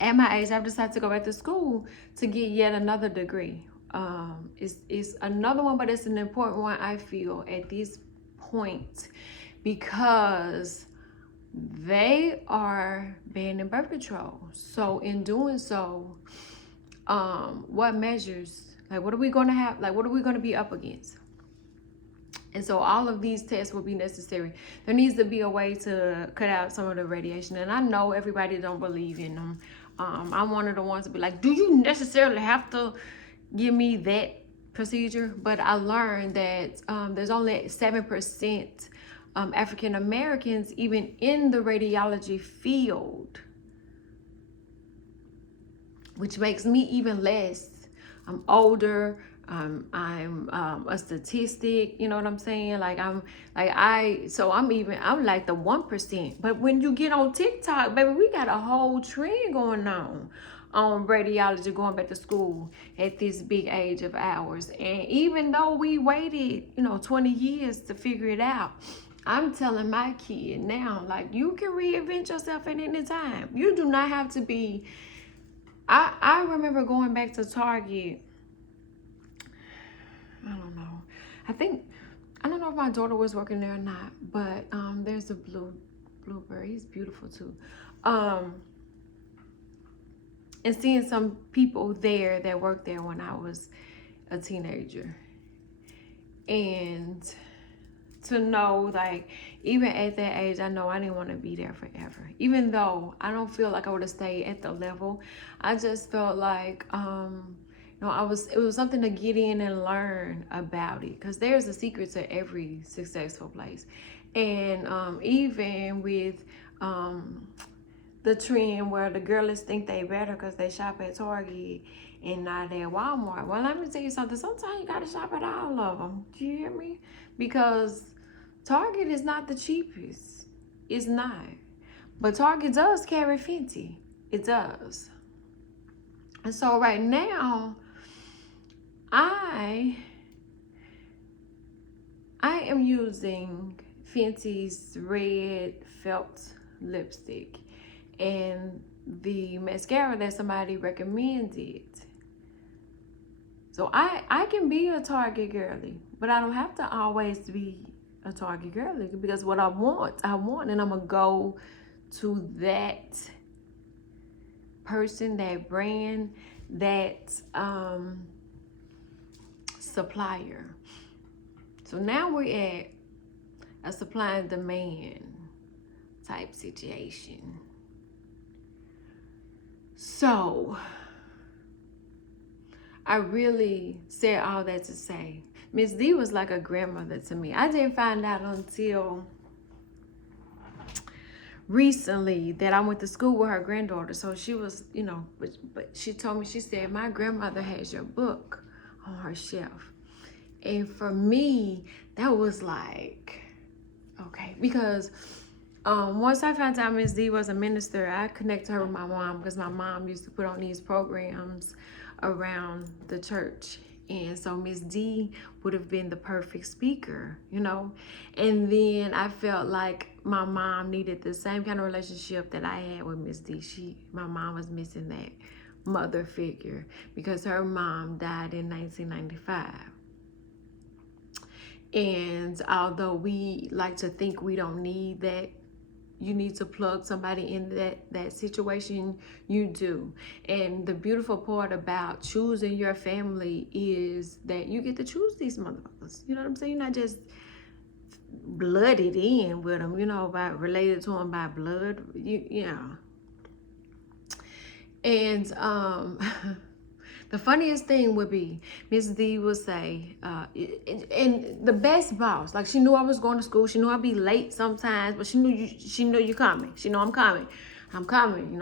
at my age, I've decided to go back to school to get yet another degree. It's another one, but it's an important one, I feel, at this point, because they are banning birth control. So in doing so, what measures, like, what are we going to have, like, what are we going to be up against? And so all of these tests will be necessary. There needs to be a way to cut out some of the radiation. And I know everybody don't believe in them. I'm one of the ones to be like, do you necessarily have to give me that procedure? But I learned that there's only 7% African Americans even in the radiology field, which makes me even less. I'm older. I'm a statistic, you know what I'm saying? Like I'm like I'm like the 1%. But when you get on TikTok, baby, we got a whole trend going on. on radiology going back to school at this big age of ours. And even though we waited, 20 years to figure it out, I'm telling my kid now, like, you can reinvent yourself at any time. You do not have to be. I remember going back to Target. I don't know. I don't know if my daughter was working there or not, but there's a bluebird. He's beautiful too. And seeing some people there that worked there when I was a teenager. And to know, like, even at that age, I know I didn't want to be there forever. Even though I don't feel like I would have stayed at the level, I just felt like, it was something to get in and learn about it. Because there's a secret to every successful place. And even with the trend where the girls think they better because they shop at Target and not at Walmart. Well, let me tell you something. Sometimes you got to shop at all of them. Do you hear me? Because Target is not the cheapest. It's not. But Target does carry Fenty. It does. And so right now, I am using Fenty's red felt lipstick and the mascara that somebody recommended. So I can be a Target girly, but I don't have to always be a Target girly, because what I want, and I'm gonna go to that person, that brand, that supplier. So now we're at a supply and demand type situation. So I really said all that to say, Miss D was like a grandmother to me. I didn't find out until recently that I went to school with her granddaughter. So she was, but she told me, she said, my grandmother has your book on her shelf. And for me, that was like, okay, because once I found out Miss D was a minister, I connected her with my mom, because my mom used to put on these programs around the church. And so Miss D would have been the perfect speaker, And then I felt like my mom needed the same kind of relationship that I had with Miss D. My mom was missing that mother figure, because her mom died in 1995. And although we like to think we don't need that, you need to plug somebody in that situation, you do. And the beautiful part about choosing your family is that you get to choose these motherfuckers. You know what I'm saying? You're not just blooded in with them, related to them by blood. And the funniest thing would be, Miss D would say, and the best boss, like, she knew I was going to school. She knew I'd be late sometimes, but she knew you coming. She knew I'm coming. I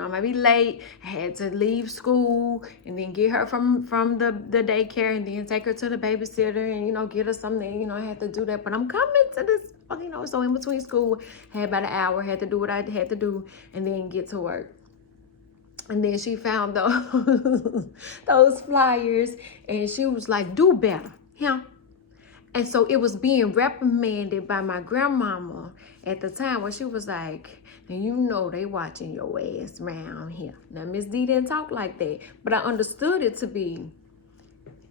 might be late. I had to leave school and then get her from the daycare and then take her to the babysitter and, get her something. I had to do that, but I'm coming to this, so in between school, I had about an hour, had to do what I had to do and then get to work. And then she found those flyers, and she was like, do better, And so it was being reprimanded by my grandmama at the time, where she was like, now they watching your ass around here. Now, Miss D didn't talk like that, but I understood it to be,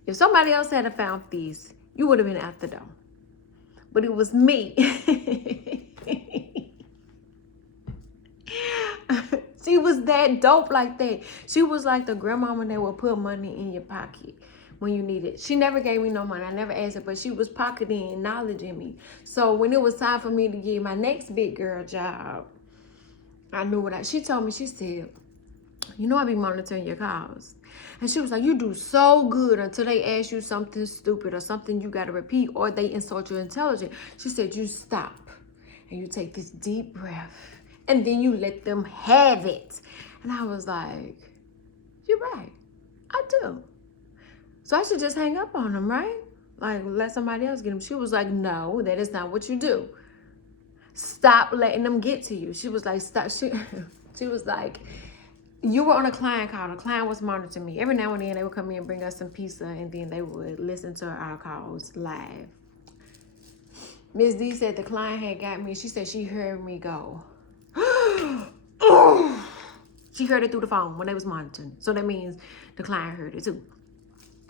if somebody else had found this, you would have been out the door. But it was me. She was that dope like that. She was like the grandmama that would put money in your pocket when you need it. She never gave me no money. I never asked her, but she was pocketing knowledge in me. So when it was time for me to get my next big girl job, I knew she told me, she said, I be monitoring your calls. And she was like, you do so good until they ask you something stupid or something you got to repeat, or they insult your intelligence. She said, you stop and you take this deep breath, and then you let them have it. And I was like, you're right. I do. So I should just hang up on them, right? Like, let somebody else get them. She was like, no, that is not what you do. Stop letting them get to you. She was like, stop. She was like, you were on a client call. The client was monitoring me. Every now and then they would come in and bring us some pizza, and then they would listen to our calls live. Miss D said the client had got me. She said she heard me go. She heard it through the phone when they was monitoring. So that means the client heard it too.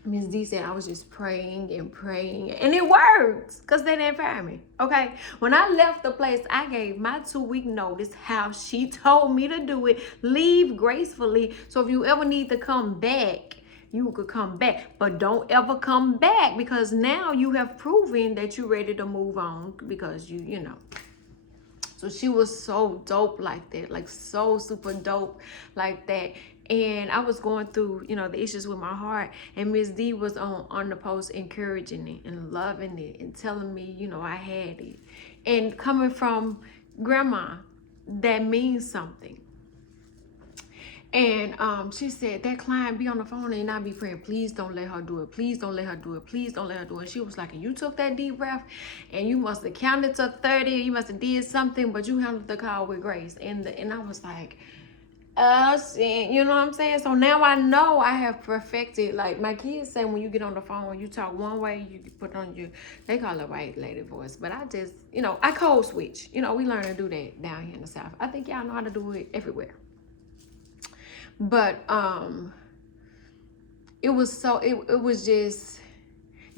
Miss D said I was just praying and praying, and it worked because they didn't fire me. Okay, when I left the place, I gave my 2-week notice how she told me to do it. Leave gracefully. So if you ever need to come back, you could come back, but don't ever come back, because now you have proven that you're ready to move on, because you know. So she was so dope like that, like so super dope like that. And I was going through, you know, the issues with my heart, and Miss D was on the post encouraging it and loving it and telling me, you know, I had it. And coming from grandma, that means something. And she said that client be on the phone and I be praying, please don't let her do it. Please don't let her do it. Please don't let her do it. And she was like, you took that deep breath and you must have counted to 30. You must have did something, but you handled the call with grace. And I was like, you know what I'm saying? So now I know I have perfected. Like my kids say, when you get on the phone, you talk one way, you put on they call it white lady voice. But I just, you know, I code switch. You know, we learn to do that down here in the South. I think y'all know how to do it everywhere. But it was just,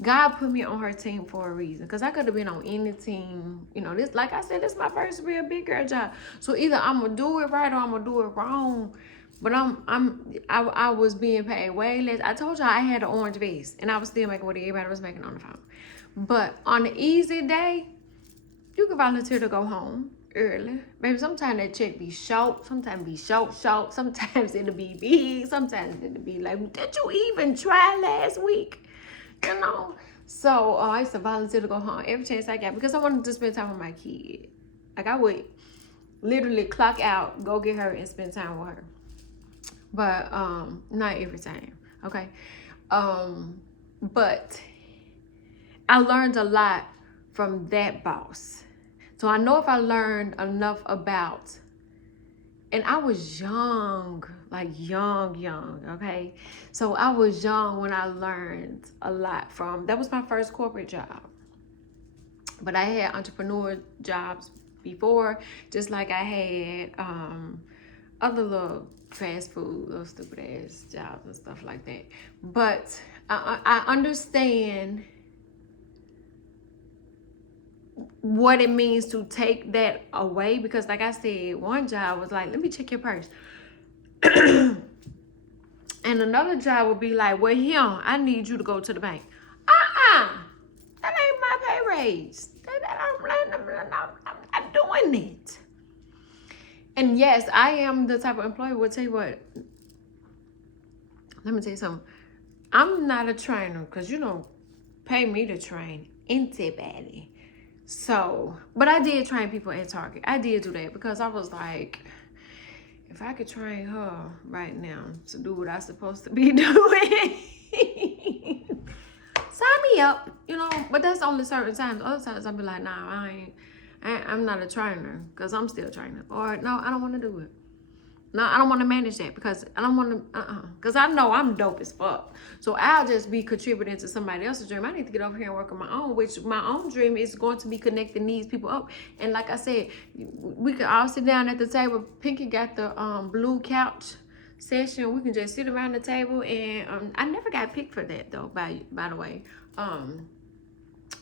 God put me on her team for a reason, because I could have been on any team. You know, this, like I said, this is my first real big girl job. So either I'm gonna do it right or I'm gonna do it wrong. But I was being paid way less. I told y'all I had an orange vest and I was still making what everybody was making on the phone. But on an easy day, you can volunteer to go home early. Baby, sometimes that check be short, sometimes be short, sometimes it'll be big, sometimes it'll be like, did you even try last week? You know? So I used to volunteer to go home every chance I got, because I wanted to spend time with my kid. Like I would literally clock out, go get her and spend time with her. But not every time, okay? But I learned a lot from that boss. So I know if I learned enough about, and I was young, like young, okay? So I was young when I learned a lot from, that was my first corporate job. But I had entrepreneur jobs before, just like I had other little fast food, little stupid ass jobs and stuff like that. But I understand what it means to take that away, because like I said, one job was like, let me check your purse. And another job would be like, well, here, I need you to go to the bank. That ain't my pay raise. I'm doing it. And yes, I am the type of employee will tell you what, let me tell you something. I'm not a trainer, because you don't pay me to train anybody. So, but I did train people at Target. I did do that, because I was like, if I could train her right now to do what I'm supposed to be doing, sign me up, you know. But that's only certain times. Other times I'll be like, nah, I'm not a trainer, because I'm still training. Or no, I don't want to do it. No, I don't want to manage that, because I don't want to, because I know I'm dope as fuck. So I'll just be contributing to somebody else's dream. I need to get over here and work on my own, which my own dream is going to be connecting these people up. And like I said, we can all sit down at the table. Pinky got the blue couch session. We can just sit around the table, and I never got picked for that though, by the way.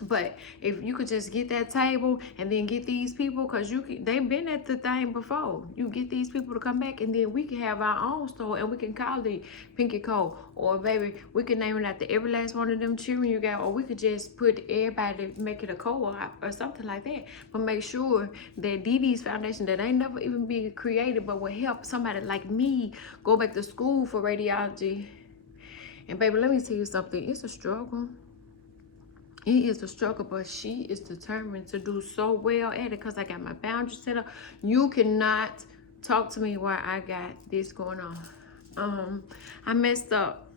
But if you could just get that table and then get these people, because they've been at the thing before. You get these people to come back, and then we can have our own store, and we can call it Pinky Co. Or baby, we can name it after every last one of them children you got. Or we could just put everybody, make it a co-op or something like that. But make sure that DD's foundation, that ain't never even been created, but will help somebody like me go back to school for radiology. And baby, let me tell you something. It's a struggle. It is a struggle, but she is determined to do so well at it, because I got my boundaries set up. You cannot talk to me while I got this going on. I messed up,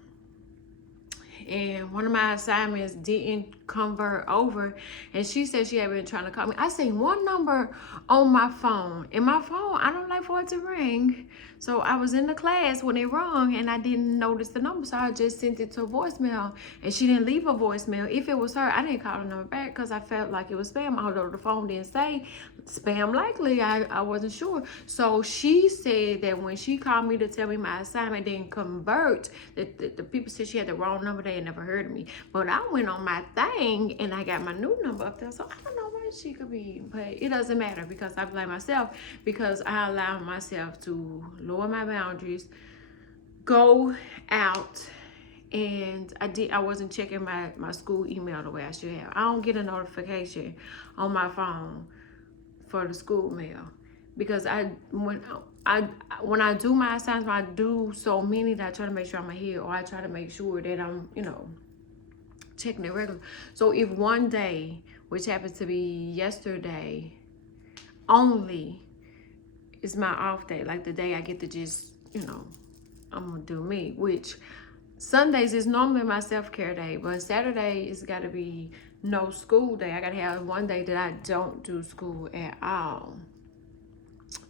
and one of my assignments didn't convert over, and she said she had been trying to call me. I seen one number on my phone, and my phone, I don't like for it to ring. So I was in the class when it rung, and I didn't notice the number, so I just sent it to a voicemail, and she didn't leave a voicemail. If it was her, I didn't call the number back because I felt like it was spam, although the phone didn't say spam likely. I wasn't sure. So she said that when she called me to tell me my assignment didn't convert, that the people said she had the wrong number. They had never heard of me. But I went on my thing, and I got my new number up there, so I don't know where she could be. But it doesn't matter because I blame myself, because I allow myself to lower my boundaries, go out, and I wasn't checking my school email the way I should have. I don't get a notification on my phone for the school mail, because when I do my assignments, I do so many that I try to make sure I'm ahead, or I try to make sure that I'm, checking it regular. So if one day, which happens to be yesterday only, is my off day, like the day I get to just, I'm gonna do me, which Sundays is normally my self-care day, but Saturday is gotta be no school day. I gotta have one day that I don't do school at all,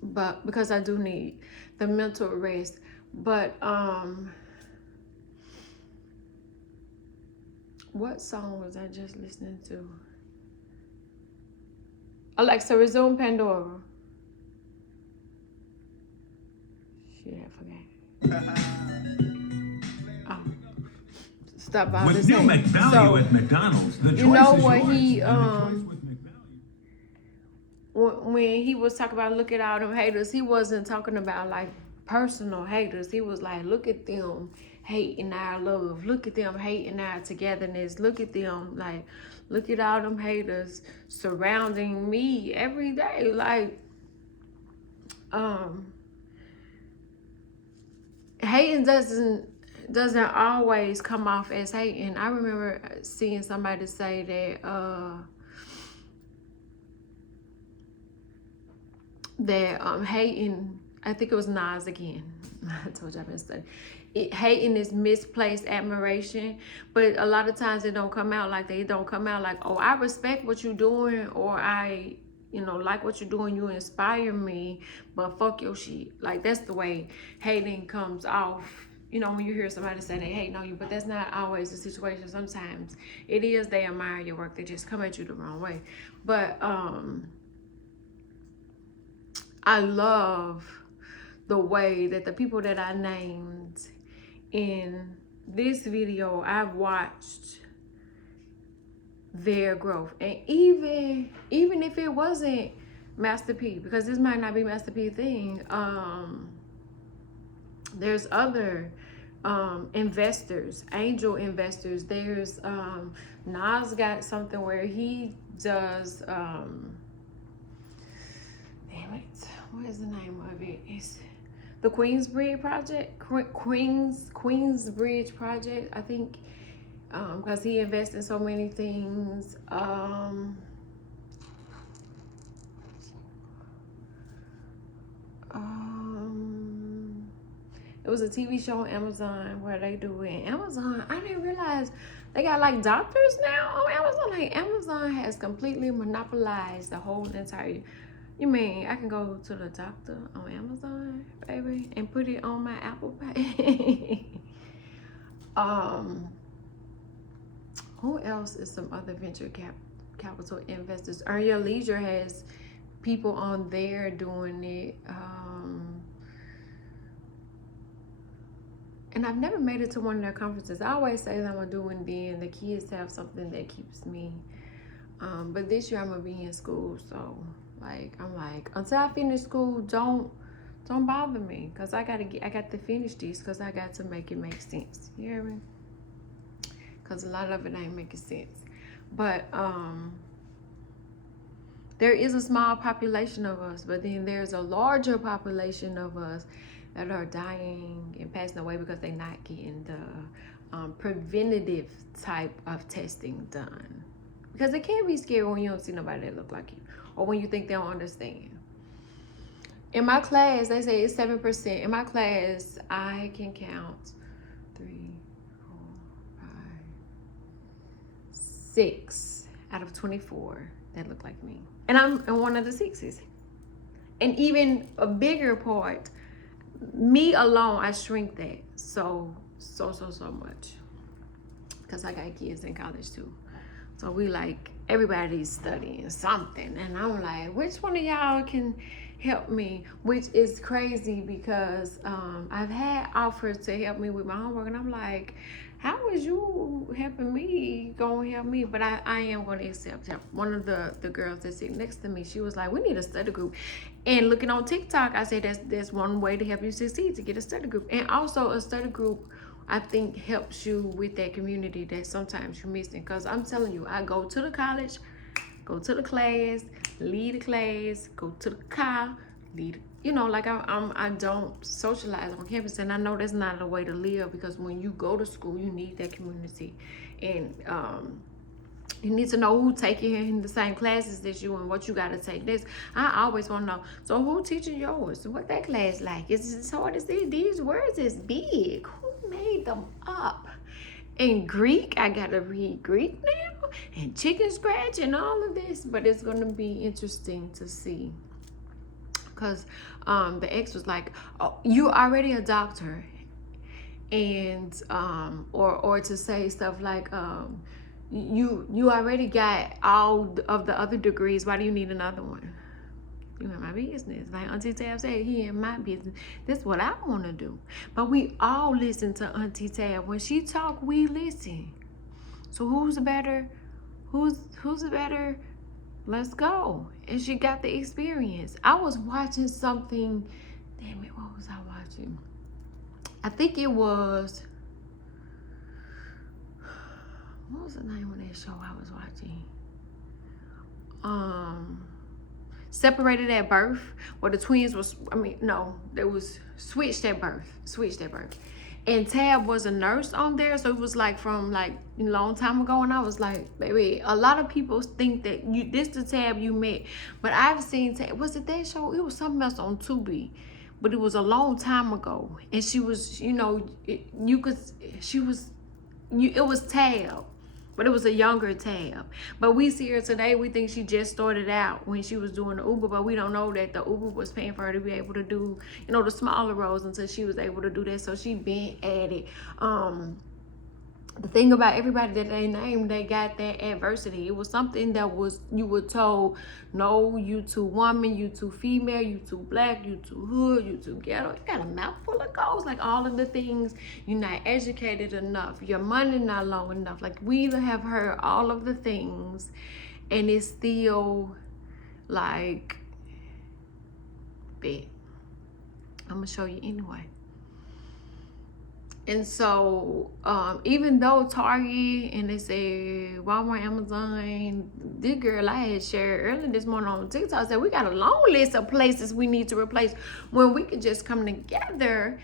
but because I do need the mental rest. But what song was I just listening to? Alexa, resume Pandora. Shit, I forgot. Oh. Stop all With this. new Thing. McValue So, at McDonald's, the choice you know is what yours. he And the choice with McValue. when he was talking about look at all them haters, he wasn't talking about like personal haters. He was like, look at them hating our love, look at them hating our togetherness, look at them, like, look at all them haters surrounding me every day. Like, hating doesn't always come off as hating. I remember seeing somebody say that hating, I think it was Nas again. I told you I've been studying. Hating is misplaced admiration, but a lot of times it don't come out like that. It don't come out like, oh, I respect what you're doing, or I, like what you're doing, you inspire me, but fuck your shit. Like, that's the way hating comes off. When you hear somebody say they hate on you, but that's not always the situation. Sometimes it is they admire your work, they just come at you the wrong way. But I love the way that the people that I named in this video, I've watched their growth. And even if it wasn't Master P, because this might not be Master P thing, there's other investors, angel investors. There's Nas got something where he does damn it, what is the name of it? It's the Queensbridge Project, Queensbridge Project, I think, because he invests in so many things. It was a TV show on Amazon where they do it. Amazon, I didn't realize they got like doctors now on Amazon. Like, Amazon has completely monopolized the whole entire. You mean I can go to the doctor on Amazon, baby, and put it on my Apple Pay? Who else is some other venture capital investors? Earn Your Leisure has people on there doing it. And I've never made it to one of their conferences. I always say that I'm gonna do one then. The kids have something that keeps me. But this year I'm gonna be in school, so I'm like, until I finish school, don't bother me, cause I got to finish this, cause I got to make it make sense. You hear me? Cause a lot of it ain't making sense. But there is a small population of us, but then there's a larger population of us that are dying and passing away because they're not getting the preventative type of testing done. Because it can be scary when you don't see nobody that look like you, or when you think they don't understand. In my class, they say it's 7%. In my class, I can count 3, 4, 5, 6 out of 24 that look like me. And I'm in one of the 6s. And even a bigger part, me alone, I shrink that so much. Because I got kids in college too. So we like, everybody's studying something. And I'm like, which one of y'all can help me? Which is crazy because I've had offers to help me with my homework. And I'm like, how is you helping me? Gonna help me? But I am going to accept help. One of the girls that sit next to me, she was like, we need a study group. And looking on TikTok, I said that's one way to help you succeed, to get a study group. And also a study group, I think, helps you with that community that sometimes you're missing. Because I'm telling you, I go to the college, go to the class, lead the class, go to the car, lead, you know, like I don't socialize on campus. And I know that's not a way to live, because when you go to school, you need that community. And you need to know who taking in the same classes as you and what you got to take this. I always want to know, so who teaching yours? What that class like? Is it as hard as these words is big? Who made them up? In Greek, I got to read Greek now, and chicken scratch and all of this. But it's going to be interesting to see. Because the ex was like, oh, you already a doctor. And, or to say stuff like, you already got all of the other degrees. Why do you need another one? You in my business. Like Auntie Tab said, he in my business. This is what I want to do. But we all listen to Auntie Tab. When she talk, we listen. So who's better? Who's better? Let's go. And she got the experience. I was watching something. Damn it, what was I watching? I think it was, what was the name of that show I was watching? Separated at Birth, where the twins was, they was switched at birth. And Tab was a nurse on there, so it was like from like a long time ago. And I was like, baby, a lot of people think that this the Tab you met, but I've seen Tab. Was it that show? It was something else on Tubi, but it was a long time ago. And she was, it was Tab. But it was a younger Tab. But we see her today, we think she just started out when she was doing the Uber, but we don't know that the Uber was paying for her to be able to do, the smaller roles until she was able to do that. So she been at it. The thing about everybody that they named, they got that adversity. It was something that was, you were told, no, you too woman, you too female, you too black, you too hood, you too ghetto. You got a mouthful of goals, like all of the things. You're not educated enough. Your money not long enough. Like, we have heard all of the things, and it's still like, bet. I'm gonna show you anyway. And so, even though Target and they say Walmart, Amazon, this girl I had shared earlier this morning on TikTok said we got a long list of places we need to replace, when we could just come together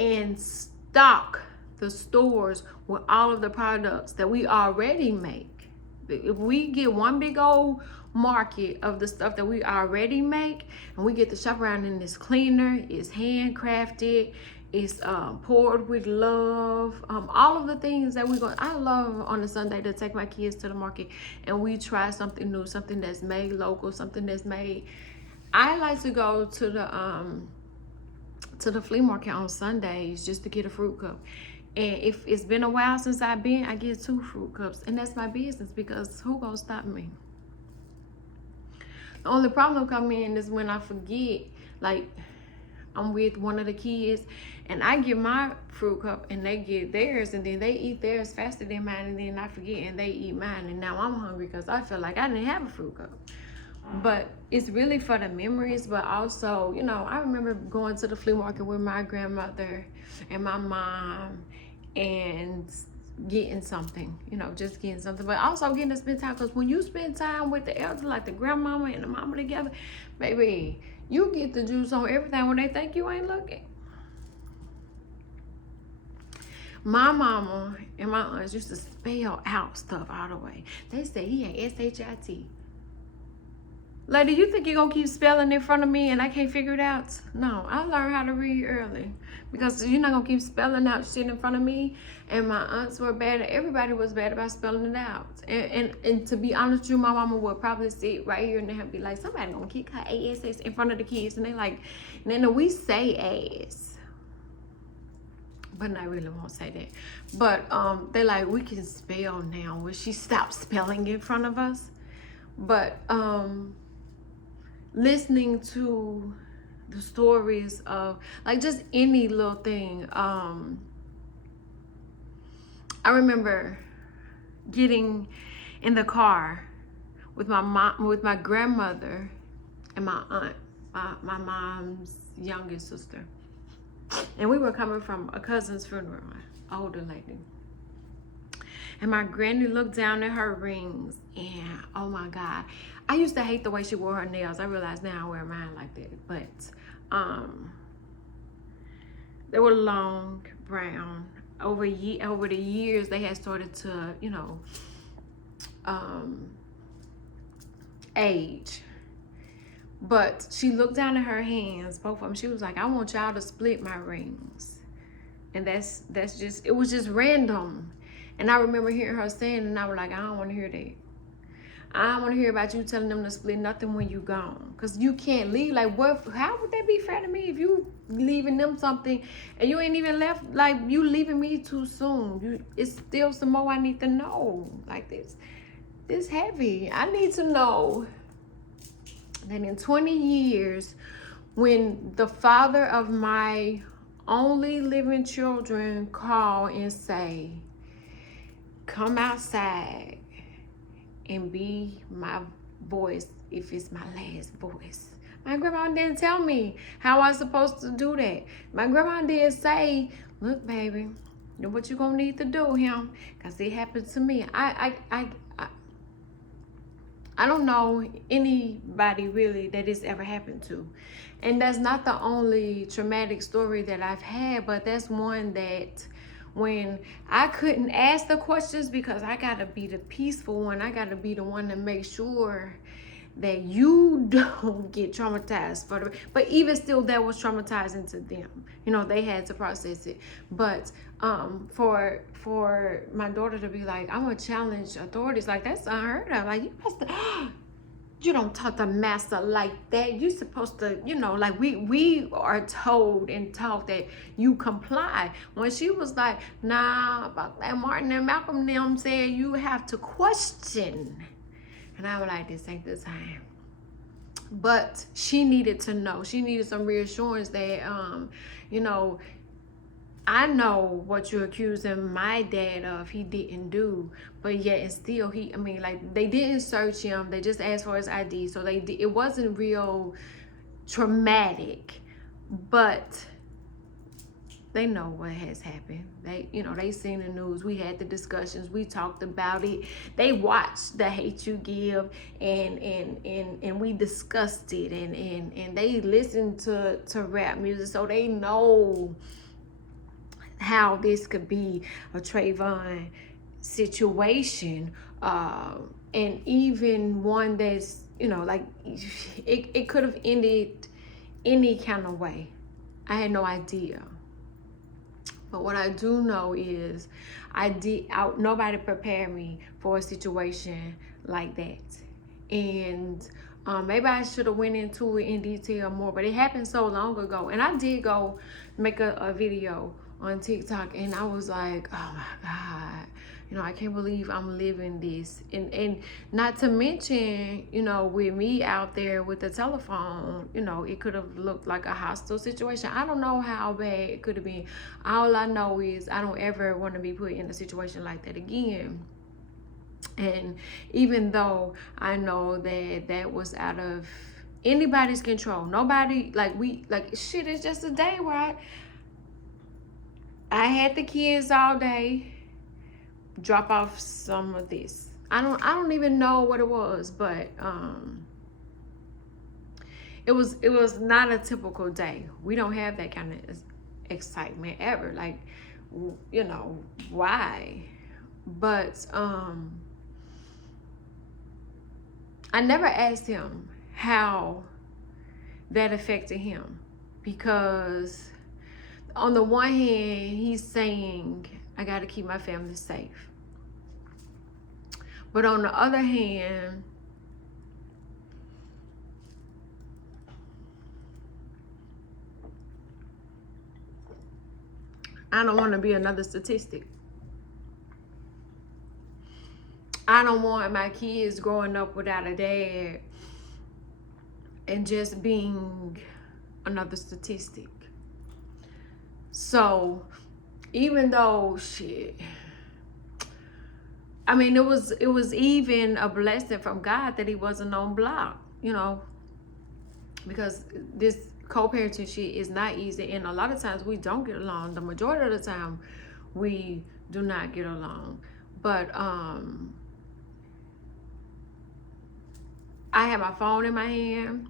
and stock the stores with all of the products that we already make. If we get one big old market of the stuff that we already make, and we get to shop around, and it's cleaner, it's handcrafted, it's poured with love, all of the things that I love on a Sunday to take my kids to the market and we try something new, something that's made local, something that's made. I like to go to the flea market on Sundays just to get a fruit cup. And if it's been a while since I've been, I get 2 fruit cups, and that's my business, because who gonna stop me? The only problem come in is when I forget, like, I'm with one of the kids and I get my fruit cup and they get theirs, and then they eat theirs faster than mine, and then I forget and they eat mine, and now I'm hungry because I feel like I didn't have a fruit cup. But it's really for the memories, but also, I remember going to the flea market with my grandmother and my mom and getting something, just getting something, but also getting to spend time, because when you spend time with the elder, like the grandmama and the mama together, baby, you get the juice on everything when they think you ain't looking. My mama and my aunts used to spell out stuff all the way. They say he ain't S-H-I-T. Lady, you think you're gonna keep spelling in front of me and I can't figure it out? No, I learned how to read early. Because you're not gonna keep spelling out shit in front of me. And my aunts were bad, everybody was bad about spelling it out. And to be honest with you, my mama would probably sit right here and they'd be like, somebody gonna kick her ass in front of the kids. And they like, Nana, we say ass. But I really won't say that. But they like, we can spell now. Will she stop spelling in front of us? But listening to the stories of like just any little thing. I remember getting in the car with my mom, with my grandmother and my aunt, my mom's youngest sister. And we were coming from a cousin's funeral, an older lady. And my granny looked down at her rings and oh my God. I used to hate the way she wore her nails. I realize now I wear mine like that. But they were long, brown. Over the years, they had started to, you know, age. But she looked down at her hands, both of them. She was like, I want y'all to split my rings. And that's just, it was just random. And I remember hearing her saying, and I was like, I don't want to hear that. I don't want to hear about you telling them to split nothing when you gone. Because you can't leave. Like, what? How would that be fair to me if you leaving them something and you ain't even left? Like, you leaving me too soon. It's still some more I need to know. Like, this heavy. I need to know that in 20 years, when the father of my only living children call and say, come outside and be my voice if it's my last voice. My grandma didn't tell me how I was supposed to do that. My grandma did say, look, baby, know what you're gonna need to do, him, because it happened to me. I don't know anybody really that this ever happened to. And that's not the only traumatic story that I've had, but that's one that when I couldn't ask the questions because I gotta be the peaceful one. I gotta be the one to make sure that you don't get traumatized but even still that was traumatizing to them. You know, they had to process it. But for my daughter to be like, I'm gonna challenge authorities, like that's unheard of. Like you don't talk to master like that. You supposed to, you know, like we are told and taught that you comply. When she was like, nah, about that Martin and Malcolm them said you have to question. And I was like, this ain't the time. But she needed to know. She needed some reassurance that, you know, I know what you're accusing my dad of he didn't do, but yet and still I mean, like, they didn't search him. They just asked for his ID. So it wasn't real traumatic, but they know what has happened. They seen the news. We had the discussions. We talked about it. They watched The Hate U Give and we discussed it and they listened to rap music, so they know how this could be a Trayvon situation, and even one that's, you know, like it could have ended any kind of way. I had no idea. But what I do know is nobody prepared me for a situation like that. And maybe I should have went into it in detail more, but it happened so long ago. And I did go make a video on TikTok and I was like, oh my God, you know, I can't believe I'm living this. And not to mention, you know, with me out there with the telephone, you know, it could have looked like a hostile situation. I don't know how bad it could have been. All I know is I don't ever want to be put in a situation like that again. And even though I know that was out of anybody's control, nobody, shit, it's just a day where I had the kids all day drop off some of this. I don't even know what it was, but it was not a typical day. We don't have that kind of excitement ever. Like, you know, why? But I never asked him how that affected him, because on the one hand, he's saying, I got to keep my family safe. But on the other hand, I don't want to be another statistic. I don't want my kids growing up without a dad and just being another statistic. So even though I mean, it was even a blessing from God that he wasn't on block, you know, because this co-parenting shit is not easy, and a lot of times we don't get along. The majority of the time we do not get along. But I had my phone in my hand.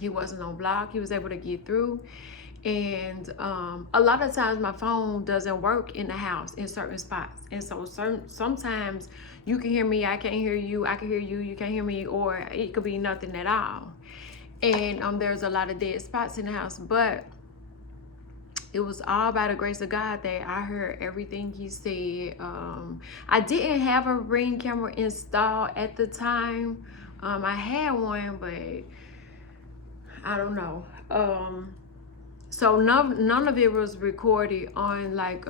He wasn't on block. He was able to get through. And a lot of times my phone doesn't work in the house in certain spots. And so sometimes you can hear me, I can't hear you, I can hear you, you can't hear me, or it could be nothing at all. And there's a lot of dead spots in the house. But it was all by the grace of God that I heard everything he said. I didn't have a Ring camera installed at the time. I had one, but I don't know. So none of it was recorded on like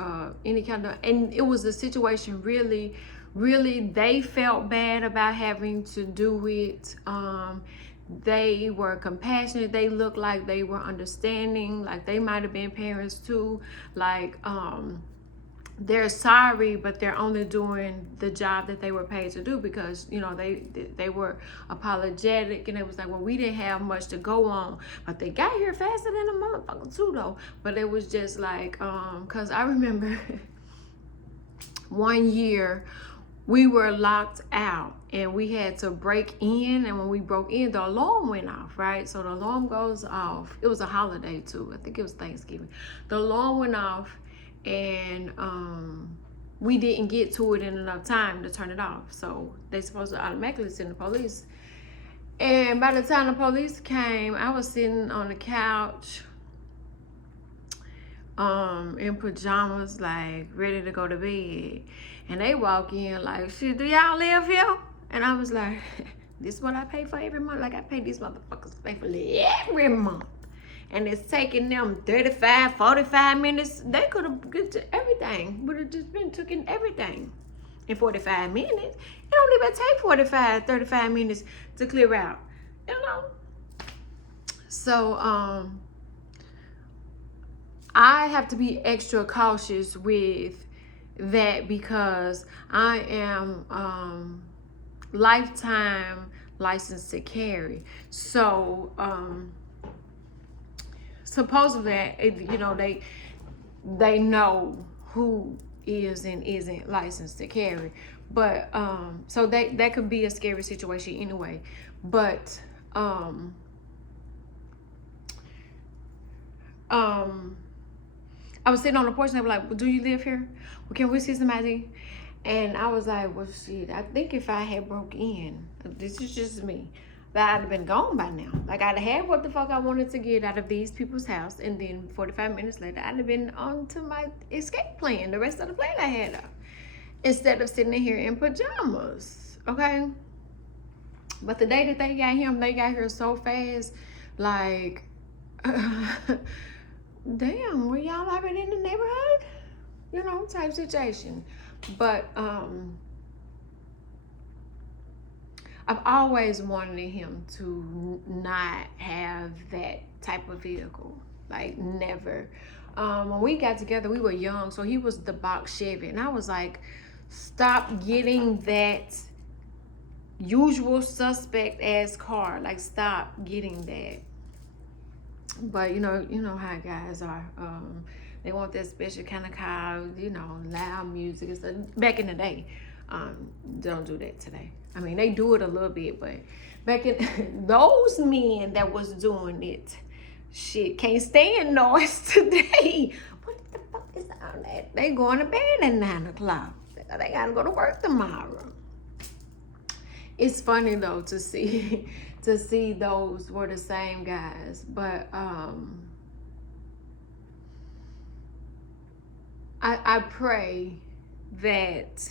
any kind of, and it was a situation really they felt bad about having to do it. They were compassionate. They looked like they were understanding, like they might have been parents too. Like they're sorry, but they're only doing the job that they were paid to do, because you know they were apologetic, and it was like, well, we didn't have much to go on, but they got here faster than a motherfucker too though. But it was just like because I remember one year we were locked out and we had to break in, and when we broke in, the alarm went off, right? So the alarm goes off. It was a holiday too. I think it was Thanksgiving. The alarm went off, and we didn't get to it in enough time to turn it off. So they supposed to automatically send the police. And by the time the police came, I was sitting on the couch in pajamas, like ready to go to bed. And they walk in like, shit, do y'all live here? And I was like, this is what I pay for every month. Like, I pay these motherfuckers faithfully every month. And it's taking them 35, 45 minutes. They could have get to everything. Would have just been taking everything in 45 minutes. It don't even take 45, 35 minutes to clear out, you know? So, I have to be extra cautious with that, because I am lifetime licensed to carry. So, supposedly, you know, they know who is and isn't licensed to carry. But so that could be a scary situation anyway. But I was sitting on the porch and they were like, well, do you live here? Well, can we see somebody? And I was like, well, shit, I think if I had broke in, this is just me, that I'd have been gone by now. Like, I'd have had what the fuck I wanted to get out of these people's house, and then 45 minutes later, I'd have been on to my escape plan, the rest of the plan I had up, instead of sitting in here in pajamas, okay? But the day that they got here so fast, like, damn, were y'all already in the neighborhood? You know, type situation. But I've always wanted him to not have that type of vehicle. Like, never. When we got together, we were young, so he was the box Chevy. And I was like, stop getting that usual suspect ass car. Like, stop getting that. But you know how guys are. They want that special kind of car, you know, loud music and stuff. Back in the day, don't do that today. I mean, they do it a little bit, but back in those men that was doing it, shit, can't stand noise today. What the fuck is all that? They going to bed at 9 o'clock. They gotta go to work tomorrow. it's funny though to see to see those were the same guys, but I pray that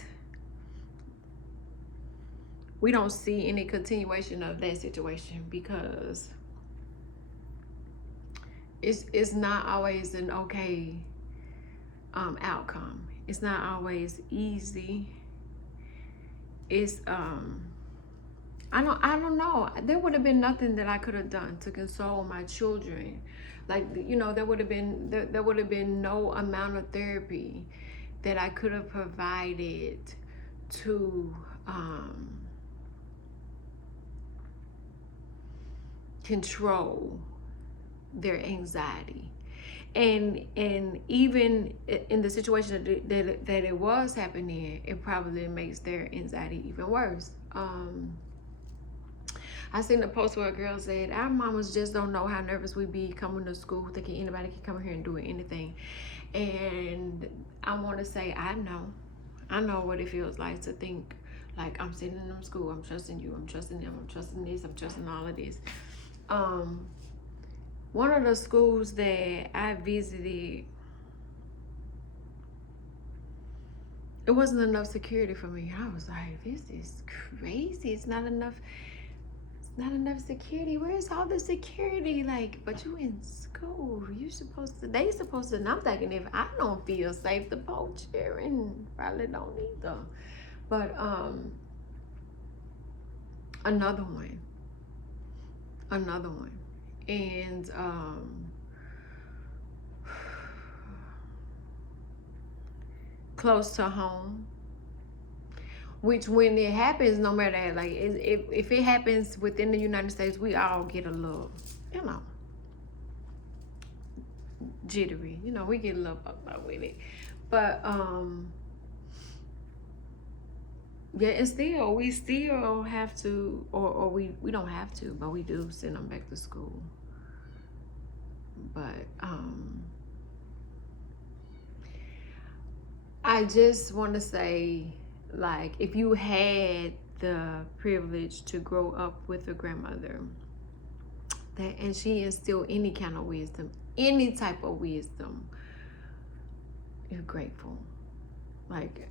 we don't see any continuation of that situation, because it's not always an okay outcome. It's not always easy. It's I don't know. There would have been nothing that I could have done to console my children. Like, you know, there would have been no amount of therapy that I could have provided to control their anxiety. And even in the situation that it was happening, it probably makes their anxiety even worse. I seen a post where a girl said, our mamas just don't know how nervous we be coming to school, thinking anybody can come here and do anything. And I want to say, I know what it feels like to think like, I'm sitting in them school, I'm trusting you, I'm trusting them, I'm trusting this, I'm trusting all of this. One of the schools that I visited, it wasn't enough security for me. I was like, this is crazy. It's not enough security. Where's all the security? Like, but you in school, they supposed to, and I'm thinking, if I don't feel safe, the poach here and probably don't either. But another one, and close to home, which when it happens, no matter, like, if it happens within the United States, we all get a little, you know, jittery, you know, we get a little up with it. But yeah, and still we still have to, or we don't have to, but we do send them back to school. But I just want to say, like, if you had the privilege to grow up with a grandmother that, and she instilled any kind of wisdom, any type of wisdom, you're grateful. Like,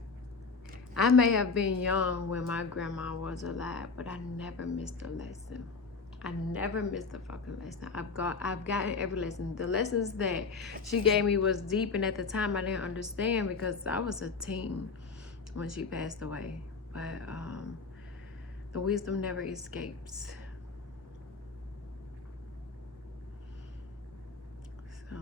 I may have been young when my grandma was alive, but I never missed a lesson. I never missed a fucking lesson. I've gotten every lesson. The lessons that she gave me was deep, and at the time I didn't understand because I was a teen when she passed away. But the wisdom never escapes. So